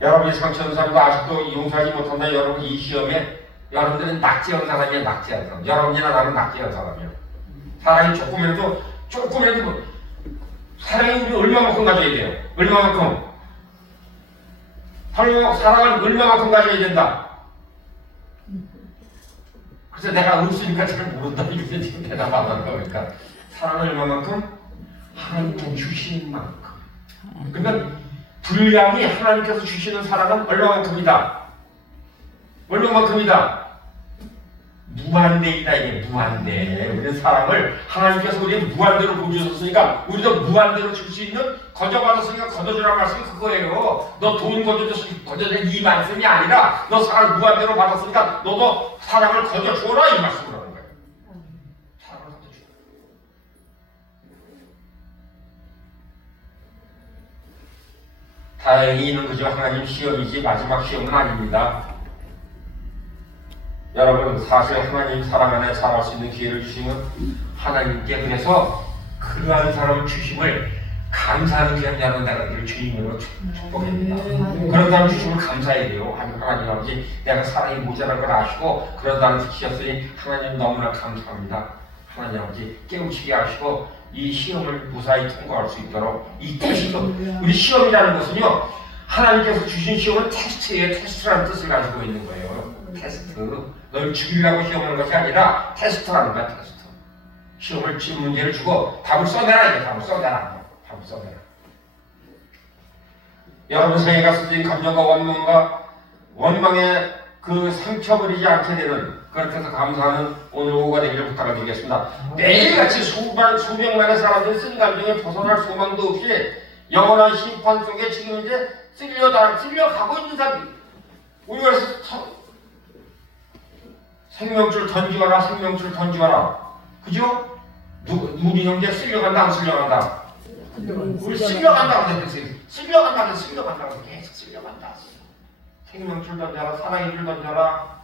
여러분이 상처는 사람도 아직도 용서하지 못한다. 여러분 이 시험에 여러분들은 낙제한 사람이야. 낙제한 사람. 여러분이나 나는 낙제한 사람이야. 사랑이 조금이라도 사랑이 우리 얼마만큼 가져야 돼요? 얼마만큼? 사랑을 얼마만큼 가져야 된다? 그래서 내가 없으니까 잘 모른다. 이렇게 지금 대답하는 거니까 사랑을 얼마만큼? 하나님께 주시는 만큼. 그러니까 분량이 하나님께서 주시는 사랑은 얼마만큼이다? 얼마만큼이다? 무한대이다. 이게 무한대. 우리는 사랑을 하나님께서 우리에게 무한대로 보여주셨으니까 우리도 무한대로 줄 수 있는 거저받았으니까 거저주라는 말씀이 그거예요. 너 돈 거저줘 이 말씀이 아니라 너 사랑을 무한대로 받았으니까 너도 사랑을 거저주어라 이 말씀을 하는 거예요. 사랑을 거저주라. 다행히 이는 그저 하나님 시험이지 마지막 시험은 아닙니다. 여러분 사실 하나님 사랑 안에 살아갈 수 있는 기회를 주시면 하나님께 그래서 그러한 사람을 주심을 감사하는 기회라는 내가 늘 주님으로 축복합니다. 그런 사람 주심을 감사해야 돼요. 하나님 아버지 내가 사랑이 모자란 걸 아시고 그런 사람을 주셨으니 하나님 너무나 감사합니다. 하나님 아버지 깨우치게 하시고 이 시험을 무사히 통과할 수 있도록 이 테스트 우리 시험이라는 것은요 하나님께서 주신 시험은 테스트예요. 테스트라는 뜻을 가지고 있는 거예요. 테스트. 널 죽이려고 시험하는 것이 아니라 테스트라는 거야. 테스트. 시험을 문제를 주고 답을 써내라. 이게 답을 써내라. 답을 써내라. 여러분 생애가 쓰인 감정과 원망에 그 상처버리지 않게 되는 그렇게 해서 감사하는 오늘 오후가 되기를 부탁을 드리겠습니다. 매일같이 수백만의 사람들이 쓴 감정에 벗어날 소망도 없이 영원한 심판 속에 지금 이제 쓸려가고 있는 사람이 우리가 그래서 생명줄 던지거라. 그죠? 우리 형제 쓸려간다 안 쓸려간다? 우리 쓸려간다고 했어요. 쓸려간다 계속 쓸려간다. 생명줄 던져라. 사랑의 줄 던져라.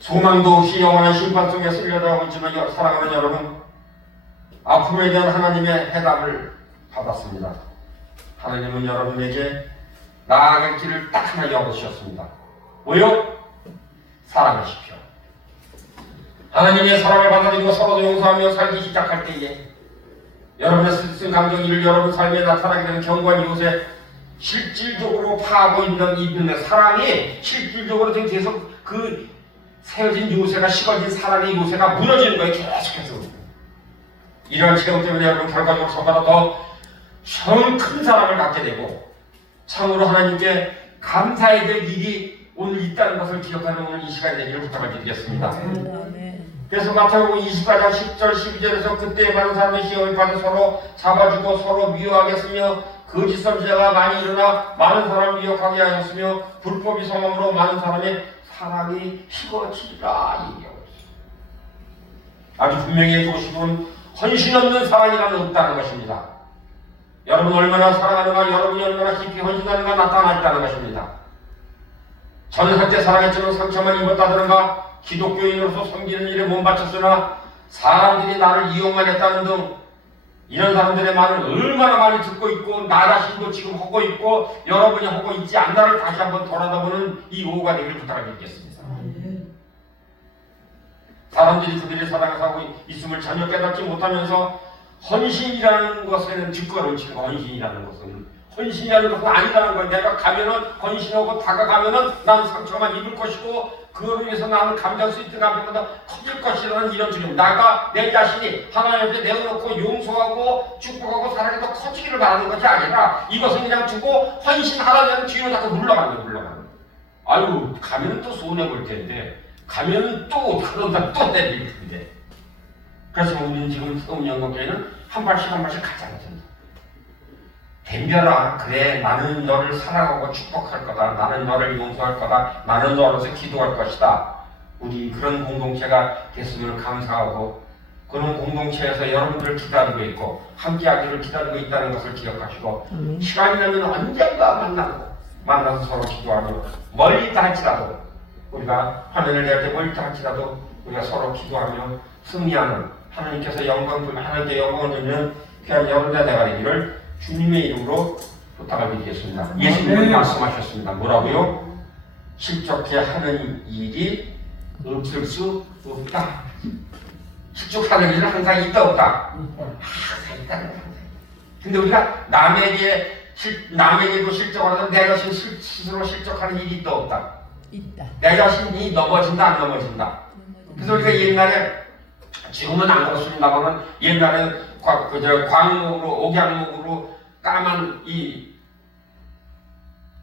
소망도 없이 영원한 심판 속에 쓸려가고 있지만 사랑하는 여러분 아픔에 대한 하나님의 해답을 받았습니다. 하나님은 여러분에게 나아갈 길을 딱 하나 열어주셨습니다. 뭐요? 사랑하십시오. 하나님의 사랑을 받아들이고 서로도 용서하며 살기 시작할 때에 여러분의 쓴 감정이 여러분 삶에 나타나게 되는 견고한 이웃에 실질적으로 파하고 있는 이분의 사랑이 실질적으로 지금 계속 그 세워진 요새가 식어진 사랑의 요새가 무너지는 거예요. 계속해서. 이러한 체험 때문에 여러분 결과적으로 서로가 더 큰 사랑을 갖게 되고 참으로 하나님께 감사해야 될 일이 오늘 있다는 것을 기억하는 오늘 이 시간이 되기를 부탁을 드리겠습니다. 그래서 마태복음 24장 10절 12절에서 그때 많은 사람의 시험을 받아 서로 잡아주고 서로 미워하겠으며 거짓 선지자가 많이 일어나 많은 사람을 미혹하게 하였으며 불법이 성함으로 많은 사람의 사랑이 식어지리라 얘기하고 있습니다. 아주 분명히 해주고 싶은 헌신 없는 사랑이라는 없다는 것입니다. 여러분 얼마나 사랑하는가, 여러분이 얼마나 깊이 헌신하는가 나타나 있다는 것입니다. 저는 한때 사랑했지만 상처만 입었다든가 기독교인으로서 섬기는 일에 못 바쳤으나 사람들이 나를 이용만 했다는 등 이런 사람들의 말을 얼마나 많이 듣고 있고 나 자신도 지금 하고 있고 여러분이 하고 있지 않나를 다시 한번 돌아다보는 이 오후가 되기를 부탁을 드리겠습니다. 사람들이 그들의 사랑을 하고 있음을 전혀 깨닫지 못하면서 헌신이라는 것에는 뒷걸음을 치고 헌신이라는 것은 아니라는 걸 내가 가면은 헌신하고 다가가면은 나는 상처만 입을 것이고 그걸 위해서 나는 감정 스위트가 앞에보다 커질 것이라는 이런 주님 나가 내 자신이 하나님 앞에 내어놓고 용서하고 축복하고 사랑이 더 커지기를 바라는 것이 아니라 이것은 그냥 두고 헌신하라는 뒤로 자꾸 물러가는 거예요. 아유 가면은 또 손해볼 텐데 가면은 또 그런다 또 내릴 텐데 그래서 우리는 지금 영광교회는 한 발씩 가자는 겁니다. 덤벼라. 그래 나는 너를 사랑하고 축복할 거다. 나는 너를 용서할 거다. 나는 너로서 기도할 것이다. 우리 그런 공동체가 됐으면 감사하고 그런 공동체에서 여러분들을 기다리고 있고 함께하기를 기다리고 있다는 것을 기억하시고 시간이 나면 언젠가 만나서 서로 기도하며 멀리 있다 할지라도 우리가 화면을 낼 때 멀리 있다 할지라도 우리가 서로 기도하며 승리하는 하나님께서 하나님께 영광을 드리는 귀한 여러분의 대가 되기를 주님의 이름으로 부탁을 드리겠습니다. 예수님은 말씀하셨습니다. 뭐라고요? 실족해 하는 일이 없을 수 없다. 실족하는 일은 항상 있다 없다. 항상 있다는 거예요. 근데 우리가 남에게도 실족하는 내 자신 스스로 실족하는 일이 있다 없다. 있다. 내 자신이 넘어진다 안 넘어진다. 그래서 우리가 옛날에 지금은 안 그렇습니다만 옛날에는 광목으로 옥양목으로 까만 이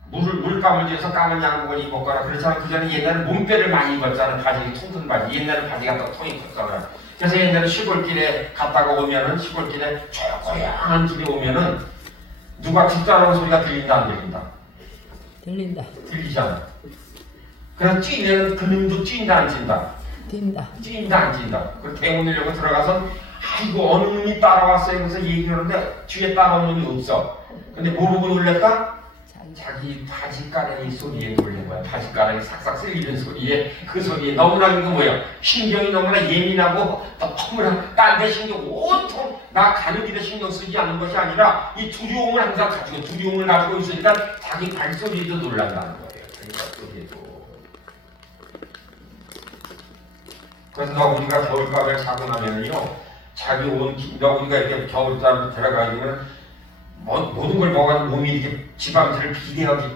물감을 뒤에서 까만 양복을 입었거나 그렇잖아. 그 전에 옛날에 몸빼를 많이 입었잖아. 바지 통큰 바지. 옛날에 바지가 또 통이 컸잖아. 그래서 옛날에 시골길에 갔다가 오면은 시골길에 조용한 길에 오면은 누가 뒷따라오는 소리가 들린다 안 들린다? 들린다. 들리잖아. 그래서 찌면은 그놈도 찐다 안 찐다? 뛴다. 찐다 안 찐다. 그 대문이려고 들어가서 아이고 어느 놈이 따라왔어요. 그래서 얘기하는데 뒤에 따라온 놈이 없어. 근데 뭐 보고 놀랬다? 자기 바지가랑이 소리에 놀린 거야. 바지가랑이 삭삭 쓸리는 소리에 그 소리에 너무나 그 뭐야 신경이 너무나 예민하고 너무나 딴데 신경 온통 나 가는 길에 신경 쓰지 않는 것이 아니라 이 두려움을 항상 가지고 있으니까 자기 발소리에도 놀란다는 거예요. 자기 발소리에도. 그래서 우리가 겨울밤에 자고 나면요 자기 우리가 이렇게 겨울밤에 들어가면 모든 걸 먹어서 몸이 이렇게 지방들을 비대하게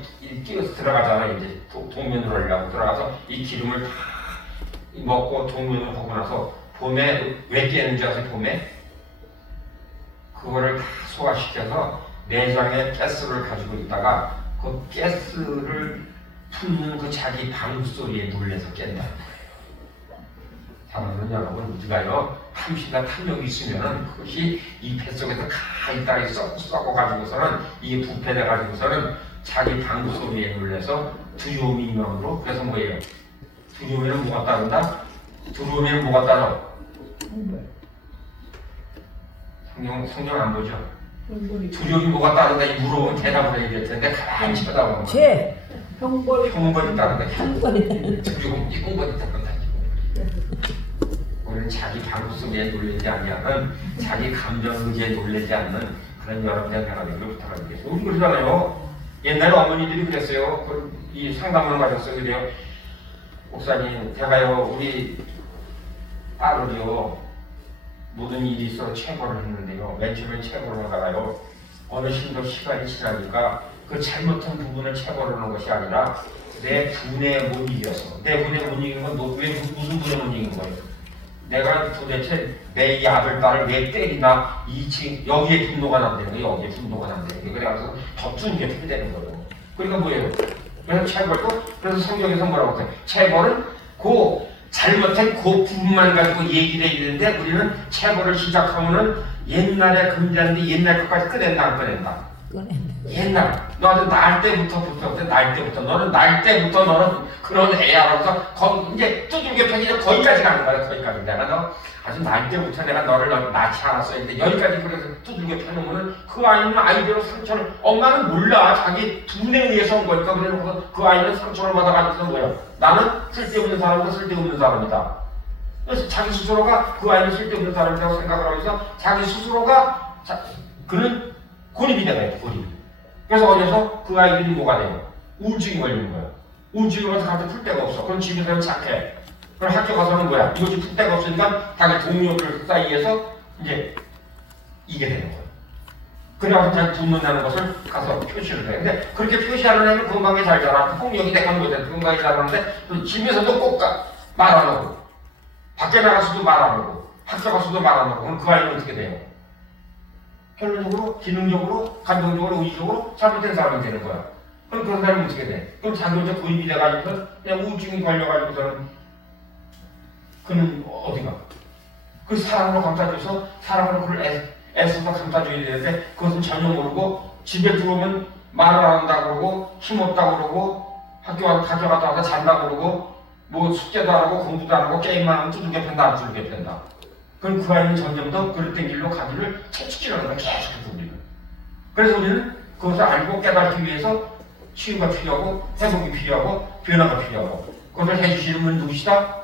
끼워서 들어가잖아. 이제 동면으로 하려고 들어가서 이 기름을 다 먹고 동면을 하고 나서 봄에 왜 깨는지 아세요? 봄에 그거를 다 소화시켜서 내장에 가스를 가지고 있다가 그 가스를 품는 그 자기 방소리에 놀래서 깬다. 사랑하는 여러분, 우리가요 탐심과 탐욕이 있으면은 그것이 이 뱃속에서 가있다가 썩고 가지고서는 이게 부패돼 가지고서는 자기 방구 소리에 놀래서 두려움이 인명으로. 그래서 뭐예요? 두려움에는 뭐가 따른다? 두려움에는 뭐가 따라? 성경 안 보죠? 두려움이 뭐가 따른다? 이 물어보면 대답을 해야 될 텐데 가만히 쳐다보면 죄. 형벌이 따른다. 형벌이 두려움이 형벌이 따른다. 우리는 자기 방송에 놀리지 않는 자기 감정 의지에 놀리지 않는 그런 여러분의 대가 되기를 부탁드리겠습니다. 우리 그러잖아요. 옛날에 어머니들이 그랬어요. 이 상담을 마셨어요. 그래요. 목사님, 제가요 우리 딸을요 모든 일이 있어 체벌을 했는데요. 맨 처음에 체벌을 하다가요 어르신도 시간이 지나니까 그 잘못한 부분을 체벌을 하는 것이 아니라 내 분에 못 이겨서 내 분에 못 이긴 건 왜 무슨 분에 못 이긴 거예요? 내가 도대체 내 이 아들 딸을 왜 때리나 여기에 분노가 남되는 거예요. 여기에 분노가 남되는 거예요. 그래서 더 둔게 되는 거예요. 그러니까 뭐예요? 그래서 체벌도 그래서 성경에서 뭐라고 해요? 체벌은 그 잘못한 그 부분만 가지고 얘기를 해주는데 우리는 체벌을 시작하면은 옛날에 금지하는데 옛날 것까지 꺼낸다 안 꺼낸다? 꺼낸다. 옛날 너는 날 때부터 너는 날 때부터 너는 그런 애야라서 이제 두들겨 패기는 거기까지 가는 거야. 거기까지 내가 너 아주 날 때부터 내가 너를 낳지 않았어 했는데 여기까지 그래서 두들겨 패놓으면 그 아이는 아이대로 상처를 엄마는 몰라 자기 분에 의해서 온 거니까 그래서 그 아이는 상처를 받아가지고 온 거야. 나는 쓸데없는 사람이고 쓸데없는 사람이다. 그래서 자기 스스로가 그 아이는 쓸데없는 사람이라고 생각을 하면서 자기 스스로가 그는 고립이 되어요. 고립. 그래서 어디서 그 아이들이 뭐가 돼요? 우울증이 걸리는 거야. 우울증이 걸려서 가서 풀 데가 없어. 그럼 집에서는 착해. 그럼 학교 가서는 뭐야? 이것이 풀 데가 없으니까 자기 동료들 사이에서 이제 이게 되는 거야. 그래서 자기 굶는다는 것을 가서 표시를 해. 근데 그렇게 표시하는 애는 건강에 잘 자라. 폭력이 되건 뭐든 건강에 자라는데 또 집에서도 꼭 말 안 하고 밖에 나가서도 말 안 하고 학교 가서도 말 안 하고 그럼 그 아이는 어떻게 돼요? 결론적으로, 기능적으로, 감정적으로, 의지적으로 잘못된 사람이 되는 거야. 그럼 그런 사람이 어떻게 돼? 그럼 자기 혼자 도입이 돼가지고서 그냥 우울증이 걸려가지고서는 그는 어디가? 그 사랑으로 감싸줘서 사랑으로 그걸 애써서 감싸줘야 되는데 그것은 전혀 모르고 집에 들어오면 말을 안 한다고 그러고 힘없다고 그러고 학교 갔다 와서 잔다고 그러고 뭐 숙제도 안 하고 공부도 안 하고 게임만 하면 두들겨 팬다 안 두들겨 팬다. 그럼 그 아이는 점점 더 그릇된 길로 가기를 채찍질하는 거야. 계속해서 우리는. 그래서 우리는 그것을 알고 깨닫기 위해서 치유가 필요하고 회복이 필요하고 변화가 필요하고 그것을 해주시는 분은 누구시다?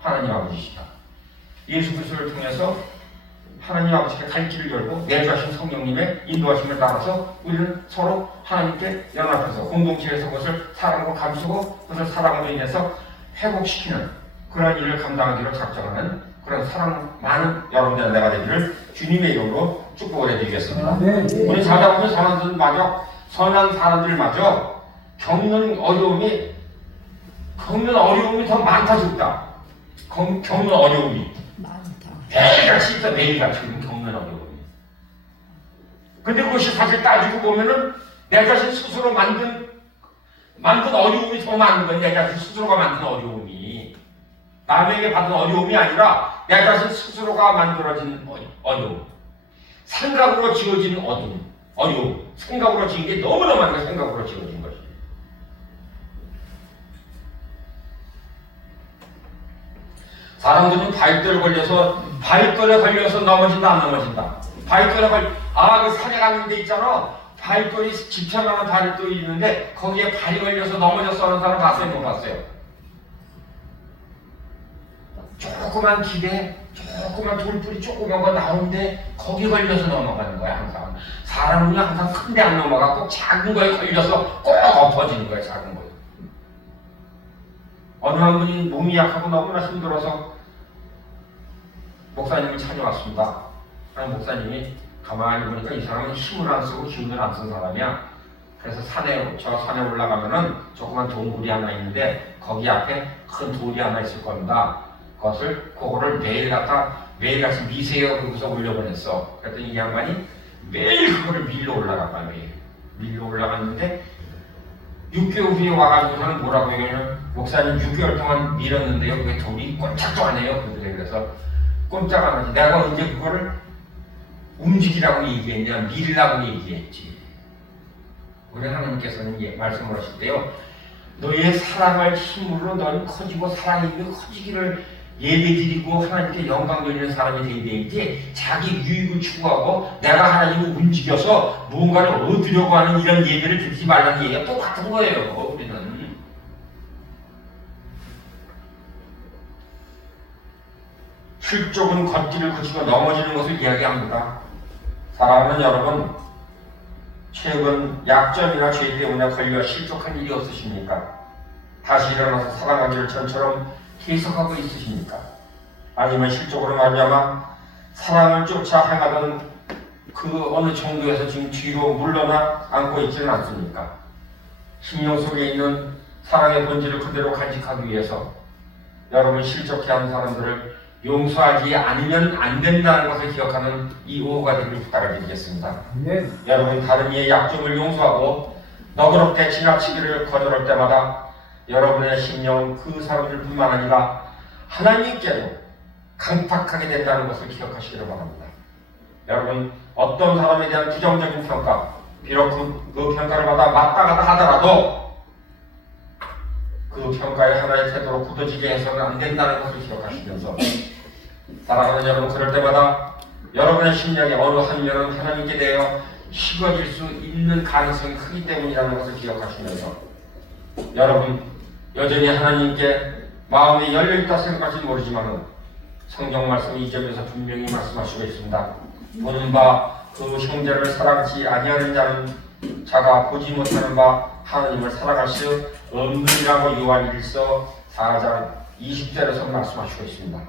하나님 아버지시다. 예수 그리스도를 통해서 하나님 아버지께 갈 길을 열고 내주하신 성령님의 인도하심을 따라서 우리는 서로 하나님께 연합해서 공동체에서 그것을 사랑으로 감추고 그것을 사랑으로 인해서 회복시키는 그런 일을 감당하기로 작정하는 그런 사랑 많은 여러분들의 내가 되기를 주님의 이름으로 축복을 해드리겠습니다. 우리 살다 보면 선한 사람들마저 겪는 어려움이 더 많다 적다. 겪는 어려움이 많다. 매일같이 있다. 매일같이 겪는 어려움이. 근데 그것이 사실 따지고 보면은 내 자신 스스로 만든 어려움이 더 많은 거야. 내 자신 스스로가 만든 어려움이 남에게 받은 어려움이 아니라 내 자신 스스로가 만들어진 어려움. 생각으로 지어진 어려움. 생각으로 지은 게 너무나 많은 생각으로 지어진 것이. 사람들은 발걸에 걸려서 넘어진다 안 넘어진다. 그 산에 가는 데 있잖아. 발걸이 집착하는 발걸이 있는데 거기에 발이 걸려서 넘어졌어 하는 사람 봤어요? 못 봤어요? 조그만 길에 조그만 돌뿌리 조그만 거 나오는데 거기 걸려서 넘어가는 거야. 항상 사람은 항상 큰 데 안 넘어가 꼭 작은 거에 걸려서 꼭 엎어지는 거야. 작은 거에. 어느 한 분이 몸이 약하고 너무나 힘들어서 목사님을 찾아왔습니다. 목사님이 가만히 보니까 이 사람은 힘을 안 쓰고 기운을 안 쓴 사람이야. 그래서 저 산에 올라가면은 조그만 동굴이 하나 있는데 거기 앞에 큰 돌이 하나 있을 겁니다. 그거를 매일같이 미세요. 그러고서 올려보냈어. 그랬더니 이 양반이 매일 그거를 밀러 올라간 거야. 밀러 올라갔는데 6개월 후에 와가지고서는 뭐라고 얘기하냐면 목사님 6개월 동안 밀었는데요. 그게 돌이 꼼짝도 안 해요. 그래서 꼼짝 안 하지. 내가 언제 그거를 움직이라고 얘기했냐, 밀라고 얘기했지. 우리 하나님께서는 말씀을 하실 때요. 너의 사랑할 힘으로 너는 커지고 사랑이 커지기를 예배드리고 하나님께 영광 돌리는 사람이 되어야 되지 자기 유익을 추구하고 내가 하나님을 움직여서 무언가를 얻으려고 하는 이런 예배를 드리지 말라는 얘기가 똑같은 거예요. 우리는. 실족은 걷기를 그치고 넘어지는 것을 이야기합니다. 사랑하는 여러분, 최근 약점이나 죄 때문에 걸려 실족한 일이 없으십니까? 다시 일어나서 살아가기를 전처럼 계속하고 있으십니까? 아니면 실족으로 말미암아 사랑을 쫓아 행하던 그 어느 정도에서 지금 뒤로 물러나 앉고 있지는 않습니까? 심령 속에 있는 사랑의 본질을 그대로 간직하기 위해서 여러분 실족해 한 사람들을 용서하지 않으면 안 된다는 것을 기억하는 이 오후가 되길 부탁을 드리겠습니다. 네. 여러분 다른 이의 약점을 용서하고 너그럽게 지나치기를 거절할 때마다 여러분의 심령은 그 사람들뿐만 아니라 하나님께도 강팍하게 된다는 것을 기억하시기를 바랍니다. 여러분 어떤 사람에 대한 부정적인 평가, 비록 그 평가를 받아 맞다가다 하더라도 그 평가의 하나의 태도로 굳어지게 해서는 안 된다는 것을 기억하시면서 사랑하는 여러분, 그럴 때마다 여러분의 심령의 어느 한 면은 하나님께 대하여 식어질 수 있는 가능성이 크기 때문이라는 것을 기억하시면서 여러분 여전히 하나님께 마음이 열려있다 생각할지는 모르지만 성경 말씀 이 점에서 분명히 말씀하시고 있습니다. 보는 바 그 형제를 사랑치 아니하는 자는 자가 보지 못하는 바 하나님을 사랑할 수 없느니라고 요한 1서 4장 20절에서 말씀하시고 있습니다.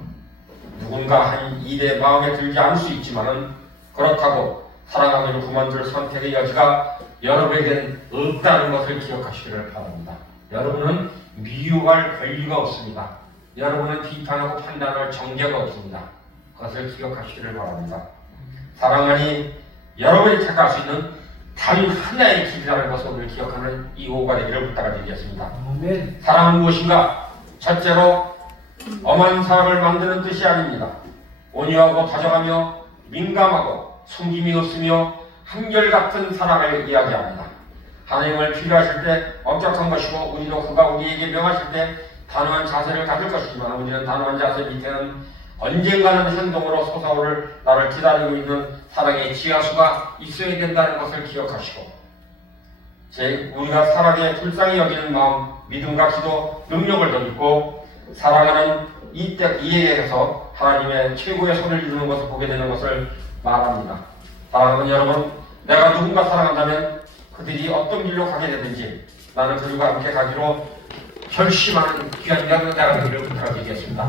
누군가 한 일에 마음에 들지 않을 수 있지만은 그렇다고 사랑하기를 그만둘 선택의 여지가 여러분에겐 없다는 것을 기억하시기를 바랍니다. 여러분은 미워할 권리가 없습니다. 여러분은 비판하고 판단할 정죄가 없습니다. 그것을 기억하시기를 바랍니다. 사랑만이 여러분이 택할 수 있는 단 하나의 길이라는 것을 오늘 기억하는 이 오후가 되기를 부탁드리겠습니다. 아멘. 사랑은 무엇인가? 첫째로 엄한 사람을 만드는 뜻이 아닙니다. 온유하고 다정하며 민감하고 숨김이 없으며 한결같은 사랑을 이야기합니다. 하나님을 필요하실 때 엄격한 것이고 우리도 그가 우리에게 명하실 때 단호한 자세를 가질 것이지만 우리는 단호한 자세 밑에는 언젠가는 행동으로 솟아오를 나를 기다리고 있는 사랑의 지하수가 있어야 된다는 것을 기억하시고 우리가 사랑에 불쌍히 여기는 마음, 믿음과 기도, 능력을 더 믿고 사랑하는 이에게서 하나님의 최고의 손을 이루는 것을 보게 되는 것을 말합니다. 사랑하는 여러분, 내가 누군가 사랑한다면 그들이 어떤 길로 가게 되든지 나는 그들과 함께 가기로 결심하는 귀한 여러분 내가 되기를 부탁드리겠습니다.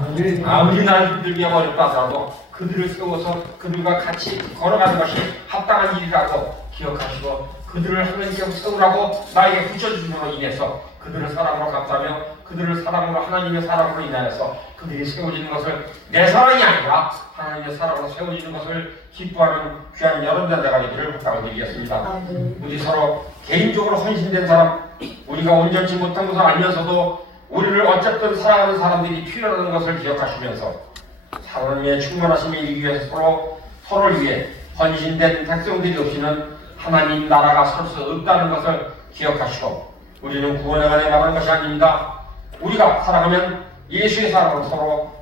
아무리 나를 들기가 어렵다 하더라도 그들을 세워서 그들과 같이 걸어가는 것이 합당한 일이라고 기억하시고 그들을 하나님께 세우라고 나에게 붙여주심으로 인해서 그들을 사랑으로 감싸며 그들을 사랑으로 하나님의 사랑으로 인하여서 그들이 세워지는 것을 내 사랑이 아니라 하나님의 사랑으로 세워지는 것을 기뻐하는 귀한 여러분들 내가 되기를 부탁을 드리겠습니다. 우리 서로 개인적으로 헌신된 사람, 우리가 온전치 못한 것을 알면서도 우리를 어쨌든 사랑하는 사람들이 필요하다는 것을 기억하시면서 하나님의 충만하심을 이루기 위해서 서로를 위해 헌신된 백성들이 없이는 하나님 나라가 설 수 없다는 것을 기억하시고 우리는 구원에 관해 말하는 것이 아닙니다. 우리가 사랑하면 예수의 사랑으로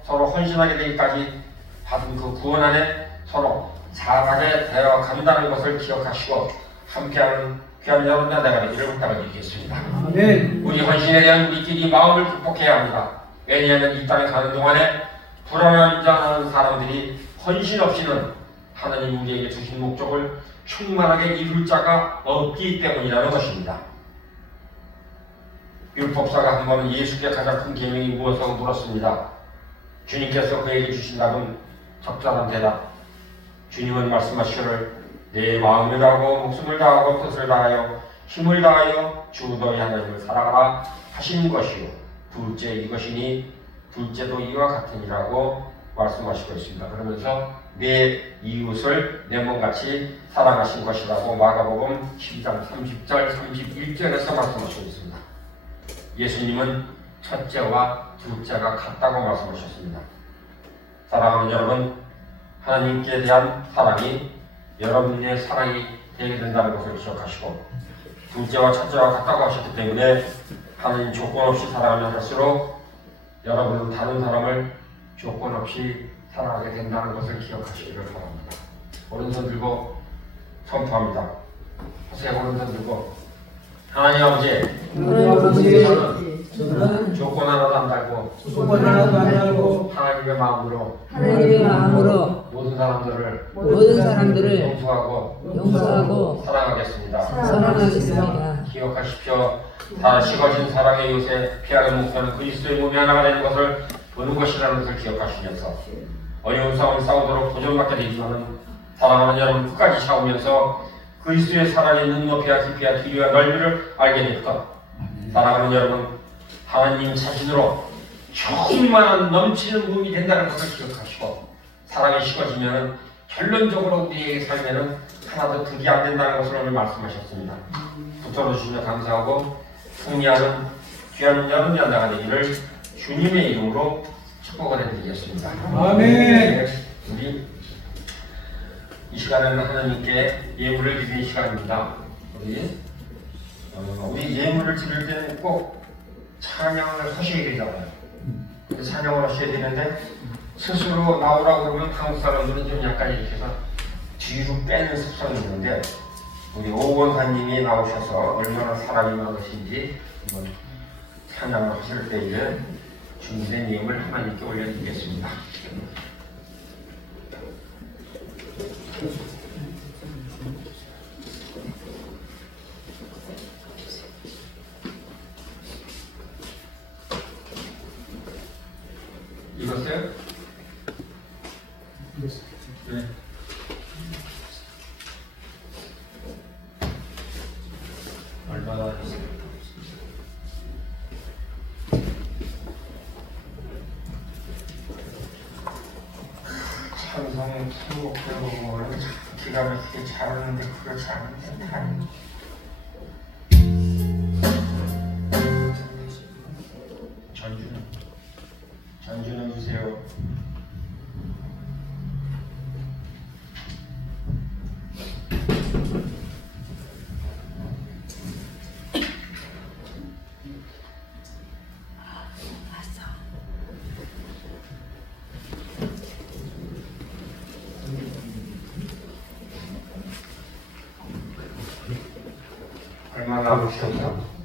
서로 헌신하게 되기까지 받은 그 구원 안에 서로 자라게 되어 간다는 것을 기억하시고 함께하는 귀한 여러분들 내가 되기를 부탁을 드리겠습니다. 아멘. 우리 헌신에 대한 우리끼리 마음을 극복해야 합니다. 왜냐하면 이 땅에 사는 동안에 불안한 사람들이 헌신 없이는 하나님 우리에게 주신 목적을 충만하게 이룰 자가 없기 때문이라는 것입니다. 율법사가 한 번은 예수께 가장 큰 계명이 무엇이라고 물었습니다. 주님께서 그에게 주신 답은 적절한 대답. 주님은 말씀하시기를 내 마음을 다하고 목숨을 다하고 뜻을 다하여 힘을 다하여 주 너희 하나님을 사랑하라 하신 것이요 둘째 이것이니 둘째도 이와 같으니라고 말씀하시고 있습니다. 그러면서 내 이웃을 내 몸같이 사랑하신 것이라고 마가복음 10장 30절 31절에서 말씀하시고 있습니다. 예수님은 첫째와 둘째가 같다고 말씀하셨습니다. 사랑하는 여러분, 하나님께 대한 사랑이 여러분의 사랑이 되게 된다는 것을 기억하시고 둘째와 첫째와 같다고 하셨기 때문에 하나님 조건 없이 사랑하면 할수록 여러분은 다른 사람을 조건 없이 사랑하게 된다는 것을 기억하시기를 바랍니다. 오른손 들고 선포합니다. 하세요. 오른손 들고 하나님 아버지, 하나님 아버지, 저는 저는 조건 하나도 안 달고 조건 하나도 안 달고 하나님의 마음으로 하나님의 마음으로 모든 사람들을 모든 사람들을 용서하고 용서하고 사랑하겠습니다. 사랑하겠습니다. 기억하십시오. 다 식어진 사랑의 요새 피하는 목사는 그리스도의 몸이 하나가 되는 것을 보는 것이라는 것을 기억하시면서 어려운 싸움을 싸우도록 도전받게 되지만은 사랑하는 여러분 끝까지 싸우면서 그리스도의 사랑의 눈높이와 깊이와 길이와 넓이를 알게 될 것. 사랑하는 여러분 하나님 자신으로 충만한 넘치는 몸이 된다는 것을 기억하시고 사랑이 식어지면 결론적으로 우리에게 살면은 하나도 득이 안 된다는 것을 오늘 말씀하셨습니다. 붙들어 주시며 감사하고 승리하는 귀한 여러분이 나가 되기를 주님의 이름으로 축복을 해드리겠습니다. 아멘. 우리 이 시간에는 하나님께 예물을 드리는 시간입니다. 우리 예물을 드릴 때는 꼭 찬양을 하셔야 되잖아요. 찬양을 하셔야 되는데 스스로 나오라고 그러면 한국 사람들은 좀 약간 이렇게 해서 뒤로 빼는 습성이 있는데 우리 오원사님이 나오셔서 얼마나 사람이 많으신지 한번 찬양을 하실 때에 준비된 예물 하나님께 올려드리겠습니다. 읽었어요? 네. 얼마나 찬송 선곡되고 기가 막히게 잘하는데 그렇지 않은데 다행히 전주는 주세요. 얼마나 하셨나?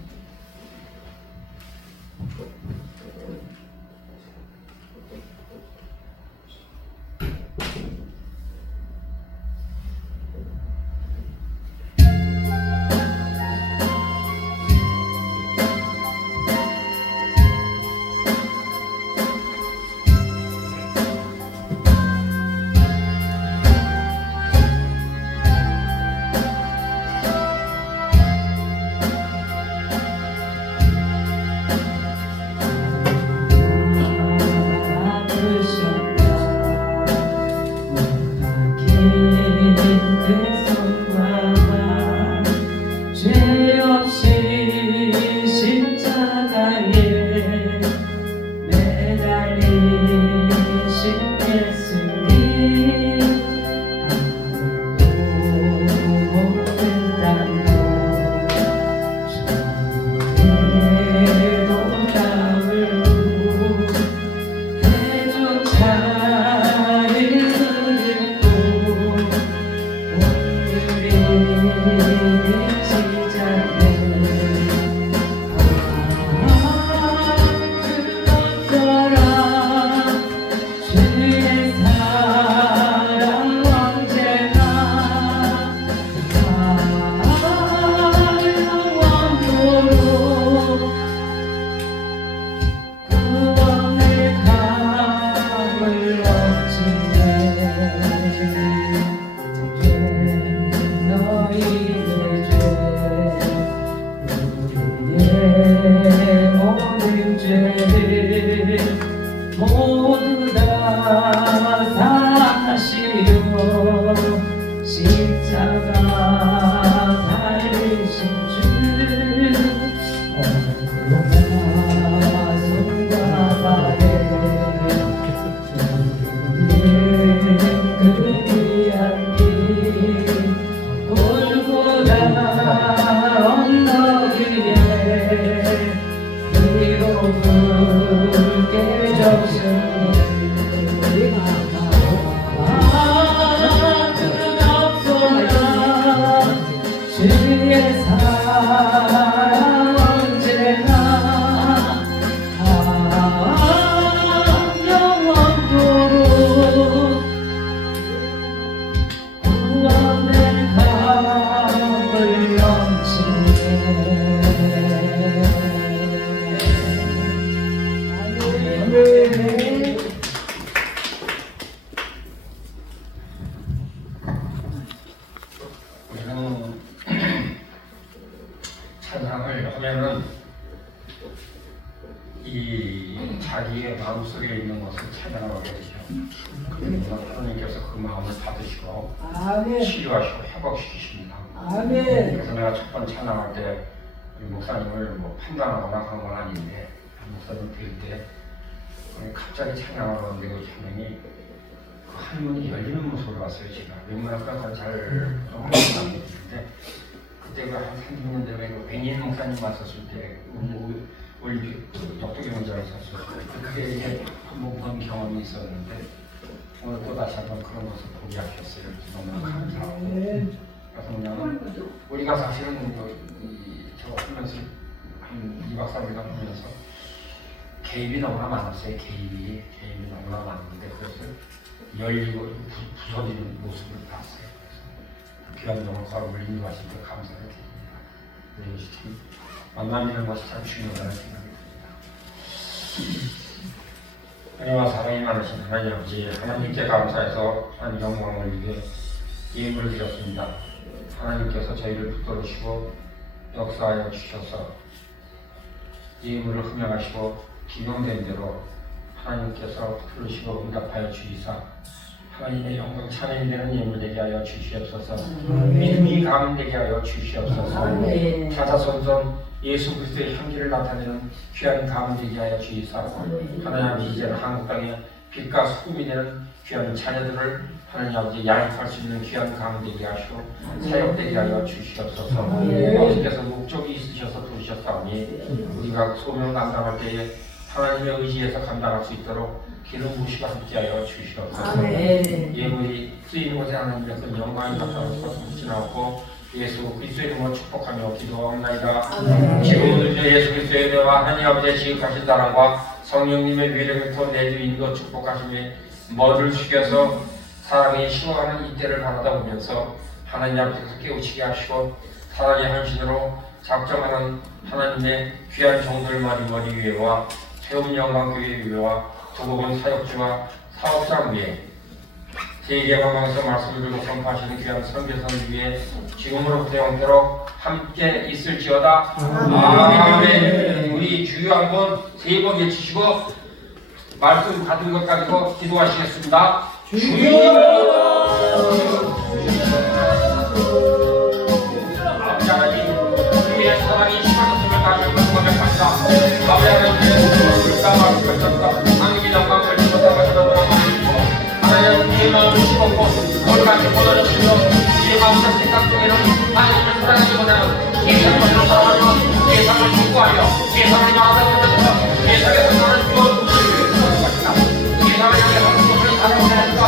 아멘. 우리는 찬양을 하면은 이 자기의 마음속에 있는 것을 찬양하게 되죠. 그러면 하나님께서 그 마음을 받으시고 아멘. 치유하시고 회복시키십니다. 아멘. 그래서 내가 첫 번 찬양할 때 우리 목사님을 뭐 판단하거나 그런 건 아닌데 목사님 뵐때 갑자기 찬양을 하는데 그 찬양이 그 한문이 열리는 모습을 봤어요. 제가 웬만하면 잘 모르겠는데 그때 그 한 30년 전에 그 웬인 목사님 왔었을 때 올림픽 역도경기장에 있었어요. 그때 이제 한번 그런 경험이 있었는데 오늘 또 다시 한번 그런 것을 보게 하셨어요. 너무 감사하고 그래서 그냥 우리가 사실은 저거 하면서 한 2박 3일 하면서 개입이 너무나 많았어요. 개입이 너무나 많은데 그래서 열리고 부서지는 모습을 봤어요. 그래서 귀한 영을 걸음을 인도하신 데 감사를 드립니다. 이것이 참 만나는 것이 참 중요하다는 생각이 듭니다. 은혜와 사랑이 많으신 하나님 아버지, 하나님께 감사해서 하나님 영광을 위해 예물을 드렸습니다. 하나님께서 저희를 붙들으시고 역사하여 주셔서 예물을 흠양하시고 기명된 대로 하나님께서 부르시고 응답하여 주시사 하나님의 영광 찬양이 되는 예물 되게 하여 주시옵소서. 믿음이 감되게 하여 주시옵소서. 사자손손 예수 그리스도의 향기를 나타내는 귀한 가문 되게 하여 주시사 하나님 아버지 이제는 한국 땅에 빛과 소금이 되는 귀한 자녀들을 하나님 아버지 양육할 수 있는 귀한 가문 되게 하시고 사역되게 하여 주시옵소서. 아버지께서 목적이 있으셔서 부르셨사오니 우리가 소명을 감당할 때에 하나님의 의지에서 감당할 수 있도록 기름 부으시고 함께하여 주시옵소서. 예물이 쓰이는 곳에 하나님께서 영광이 나타나서 지나고 예수 그리스도의 이름으로 축복하며 기도하옵나이다. 지금은 예수 그리스도의 은혜와 하나님 아버지의 지극하신 사랑과 성령님의 위력을 더 내주 인도 축복하심에 머리를 숙여서 사랑이 식어가는 이때를 바라다 보면서 하나님 아버지께서 깨우치게 하시고 사랑의 한신으로 작정하는 하나님의 귀한 종들 머리 위에와 세운 영광교회 위에와 두고본 사역주와 사업자 위에 세계 방방에서 말씀을 들고 선포하시는 귀한 선교사들 위에 지금으로부터 영원토록 함께 있을지어다. 아멘. 우리 주여 한번 세 번 외치시고 말씀 받은 것 가지고 기도하시겠습니다. 주여 아버지 하나님 우리의 사랑이 시간을 다하는 것을 고백합니다. 아버지 하나님의 말씀하셨다. 하나님의 영광을 주셨다고 하나님 우리의 마음을 씹었고 거룩하게 보내주시며 우리의 마음과 생각 속에는 하나님을 사랑하기보다는 세상을 사랑하며 세상을 축구하며 세상을 나아가면서 세상에서 나는 주어진 것이다. 세상을 향해 하는 것을 사랑하니까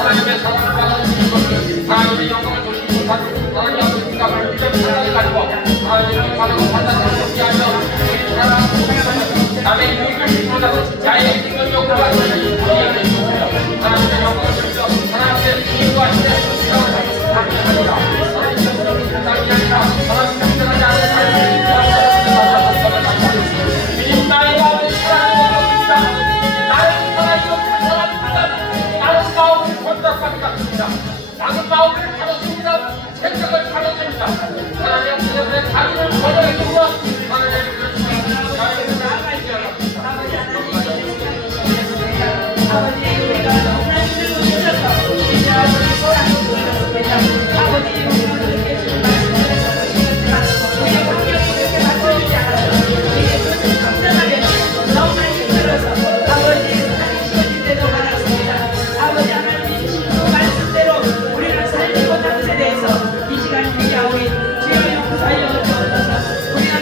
하나님의 사랑을 받아주시는 것을 하나님의 영광을 돌리지 못한 하나님의 생각을 믿음을 가지고 하나님의 받은 판단을 얻게 하며 남의 유익을 지키보다는 자의 생명이 없고 하나님의 영광을 드리며 하나님의 인도하시는 시간을 합니다. 하나님의 영광을 땅이 아니라 하나님의 생각하지 않은 삶을 믿음 나의 마음을 사랑하는 것입니다. 나는 사랑이 없는 사람입니다. 나는 마음을 권장받지 않습니다. 나는 마음을 가졌습니다. 생각을 가졌습니다. 하나님 앞에서 자기를 버려야겠구나. 하나님의 아버지 우리가 너무나 힘들고 지쳐서 이제 아버지 소란스러워서 아버지 우리에게 주는 말씀을 전하시지만 우리의 환경이 그렇게 맞춰지지 않아서 우리의 그것을 감당하려면 너무나 힘들어서 아버지 하나님 시켜진데도 많았습니다. 아버지 하나님이 주신 그 말씀대로 우리는 살지 못하는 것에 대해서 이 시간 얘기하오니 주여 용서하여 주옵소서. 우리는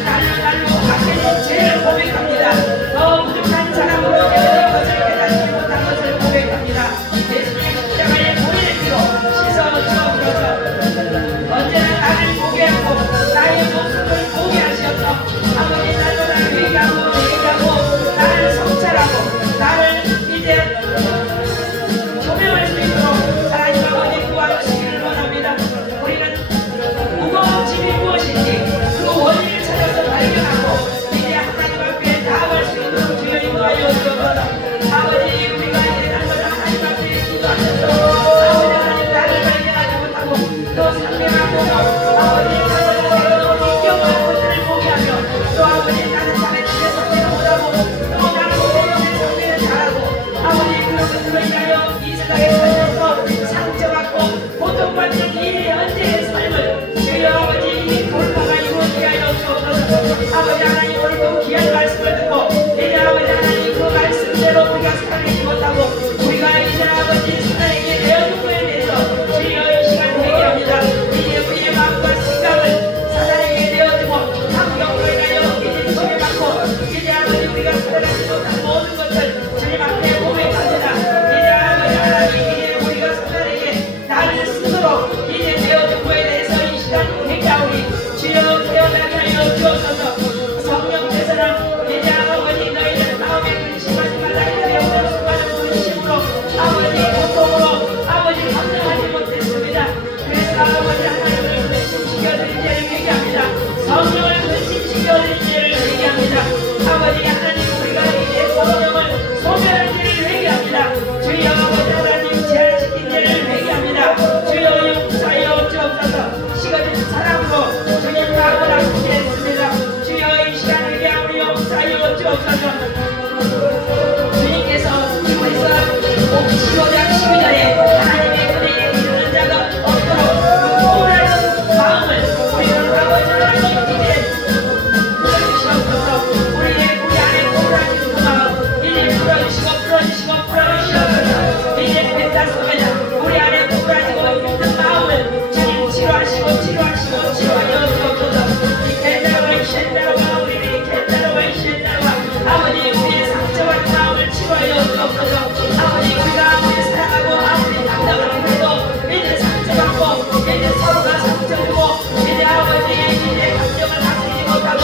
생각하지 못한 모든 것을 주님 앞에 고백합니다. 이제 아버지 하나님 이제 우리가 사단에게 나를 스스로 이제 되어진 거에 대해서 이 시간 회개하오니 주여 깨어나게 하여 주옵소서. 성령 대사랑 이제 아버지 너희들 마음에 근심하지 말라 이들의 오늘 수많은 근심으로 아버지 고통으로 아버지 감당하지 못했습니다. 그래서 아버지 하나님을 근심시켜드린 죄를 회개합니다. 성령을 근심시켜드린 죄를 회개합니다. 아버지 하나님 우리가 이제 성령을 소멸한 죄를 회개합니다. 주여 아버지 하나님 제한시킨 죄를 회개합니다. 주여 용서하여 주옵소서. 식어진 사랑으로 주님 마음을 아프게 했습니다. 주여 이 시간 회개하오니 용서하여 주옵소서. 주님께서 우리서 15장 12절에 하나님의 은혜에 이르는 자가 없도록 오라는 마음을 우리는 아버지 하나님 이제 풀어주시옵소서. 우리 안에 오라는 그 마음 이제 풀어주시옵소서. 이제 뱉었습니다. 우리 안에 오라지고 있는 마음을 주님 치료하시고 치료하여 주옵소서. 이 캔다로와 셴다로와 우리를 캔다로와 셴다로와 아버지 우리의 상처받은 마음을 치료하여 주옵소서. 아버지 우리가 아무리 사랑하고 아무리 감당하고 해도 이제 상처받고 이제 서로가 상처주고 이제 아버지 이제 감정을 다스리지 못하고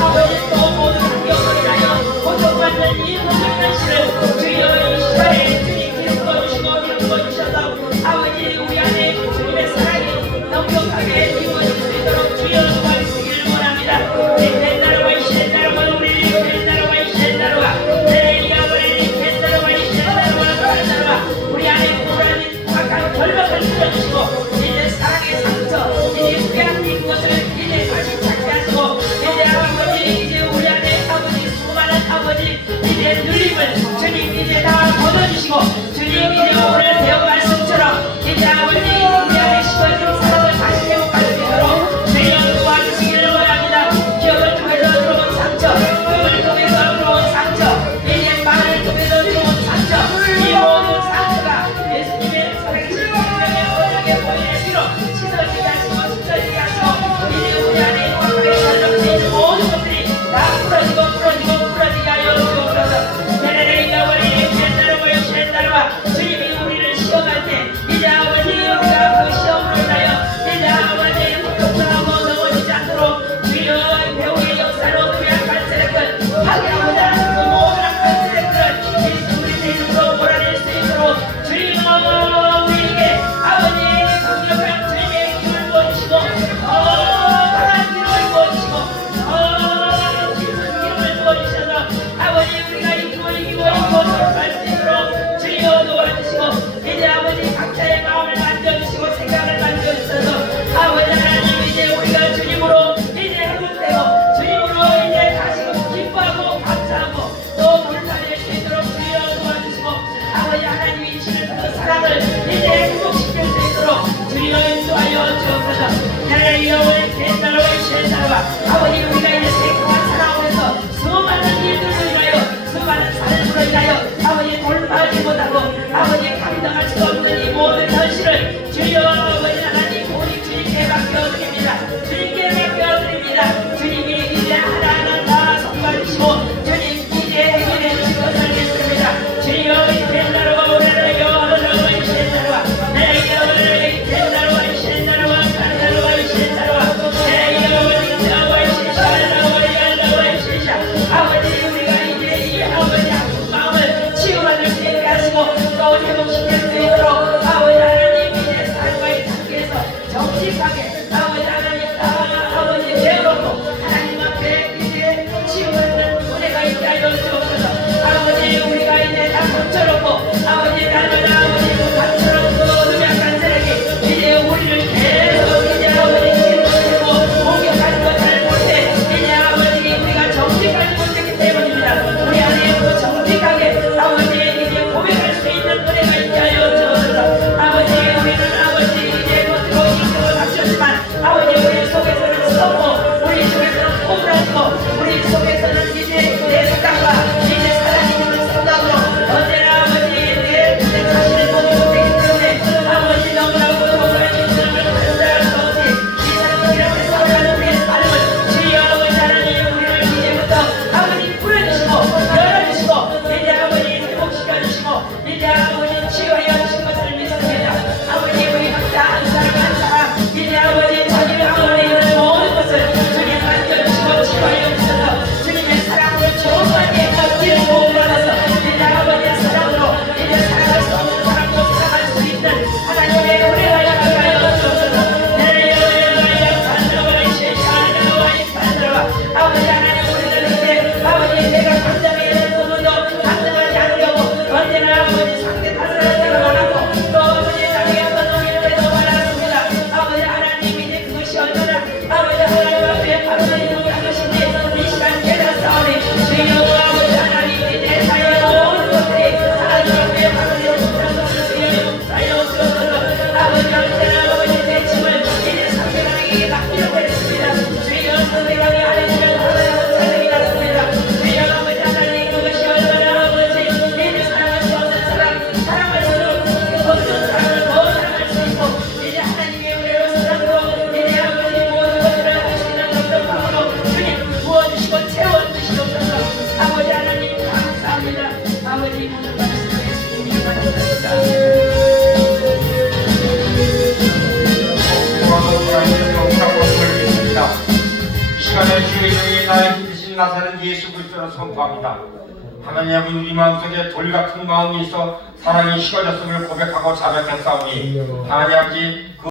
아버지 또 모든 환경을 인하여 고통받는 이 모든 현실을 주여 이 시간에 주님께 풀어주시고 일으켜주셔서 아버지 우리 안에 주님의 사랑이 넉넉하게 이루어질 수 있도록 주여 도와주시기를 원합니다. 우리 벤다로와 이시엔다로와 우리 벤다로와 이시엔다로와 내리아버리 벤다로와 이시엔다로와 벤다로와 우리 안에 고라진 악한 결박을 풀어주시고 이제 사랑의 상처 이제 빼앗긴 것을 이제 다시 찾게 하시고 이제 아버지 이제 우리 안에 아버지 수많은 아버지 이제 누림을 주님 이제 다 걷어주시고 주님 이제 오늘 배운 말씀처럼 이제 아버지 우리 안에 식어진 사랑을 다시 회복할 수 있도록 주여 도와주시기를 원합니다. 기억을 통해서 들어온 상처 꿈을 통해서 들어온 상처 이제 말을 통해서 들어온 상처 이 모든 상처가 예수님의 살아계신 생명의 언약의 보혈의 피로 씻어지게 하시고 씻어지게 하시고 이제 우리 안에 확하게 살려져 있는 모든 것들이 다 풀어지게 하여 주옵소서. 내레레이가 우리 셴다로와 셴다로와 주님이 우리를 감사합니다. 아버지 모든 말씀을 주님이 받으셨다. 이 시간에 주의 이름이 나의 힘드신 나사렛 예수 그리스도를 선포합니다. 하나님 아버지 우리 마음속에 돌 같은 마음이 있어 사랑이 식어졌음을 고백하고 자백했사오니 하나님 아버지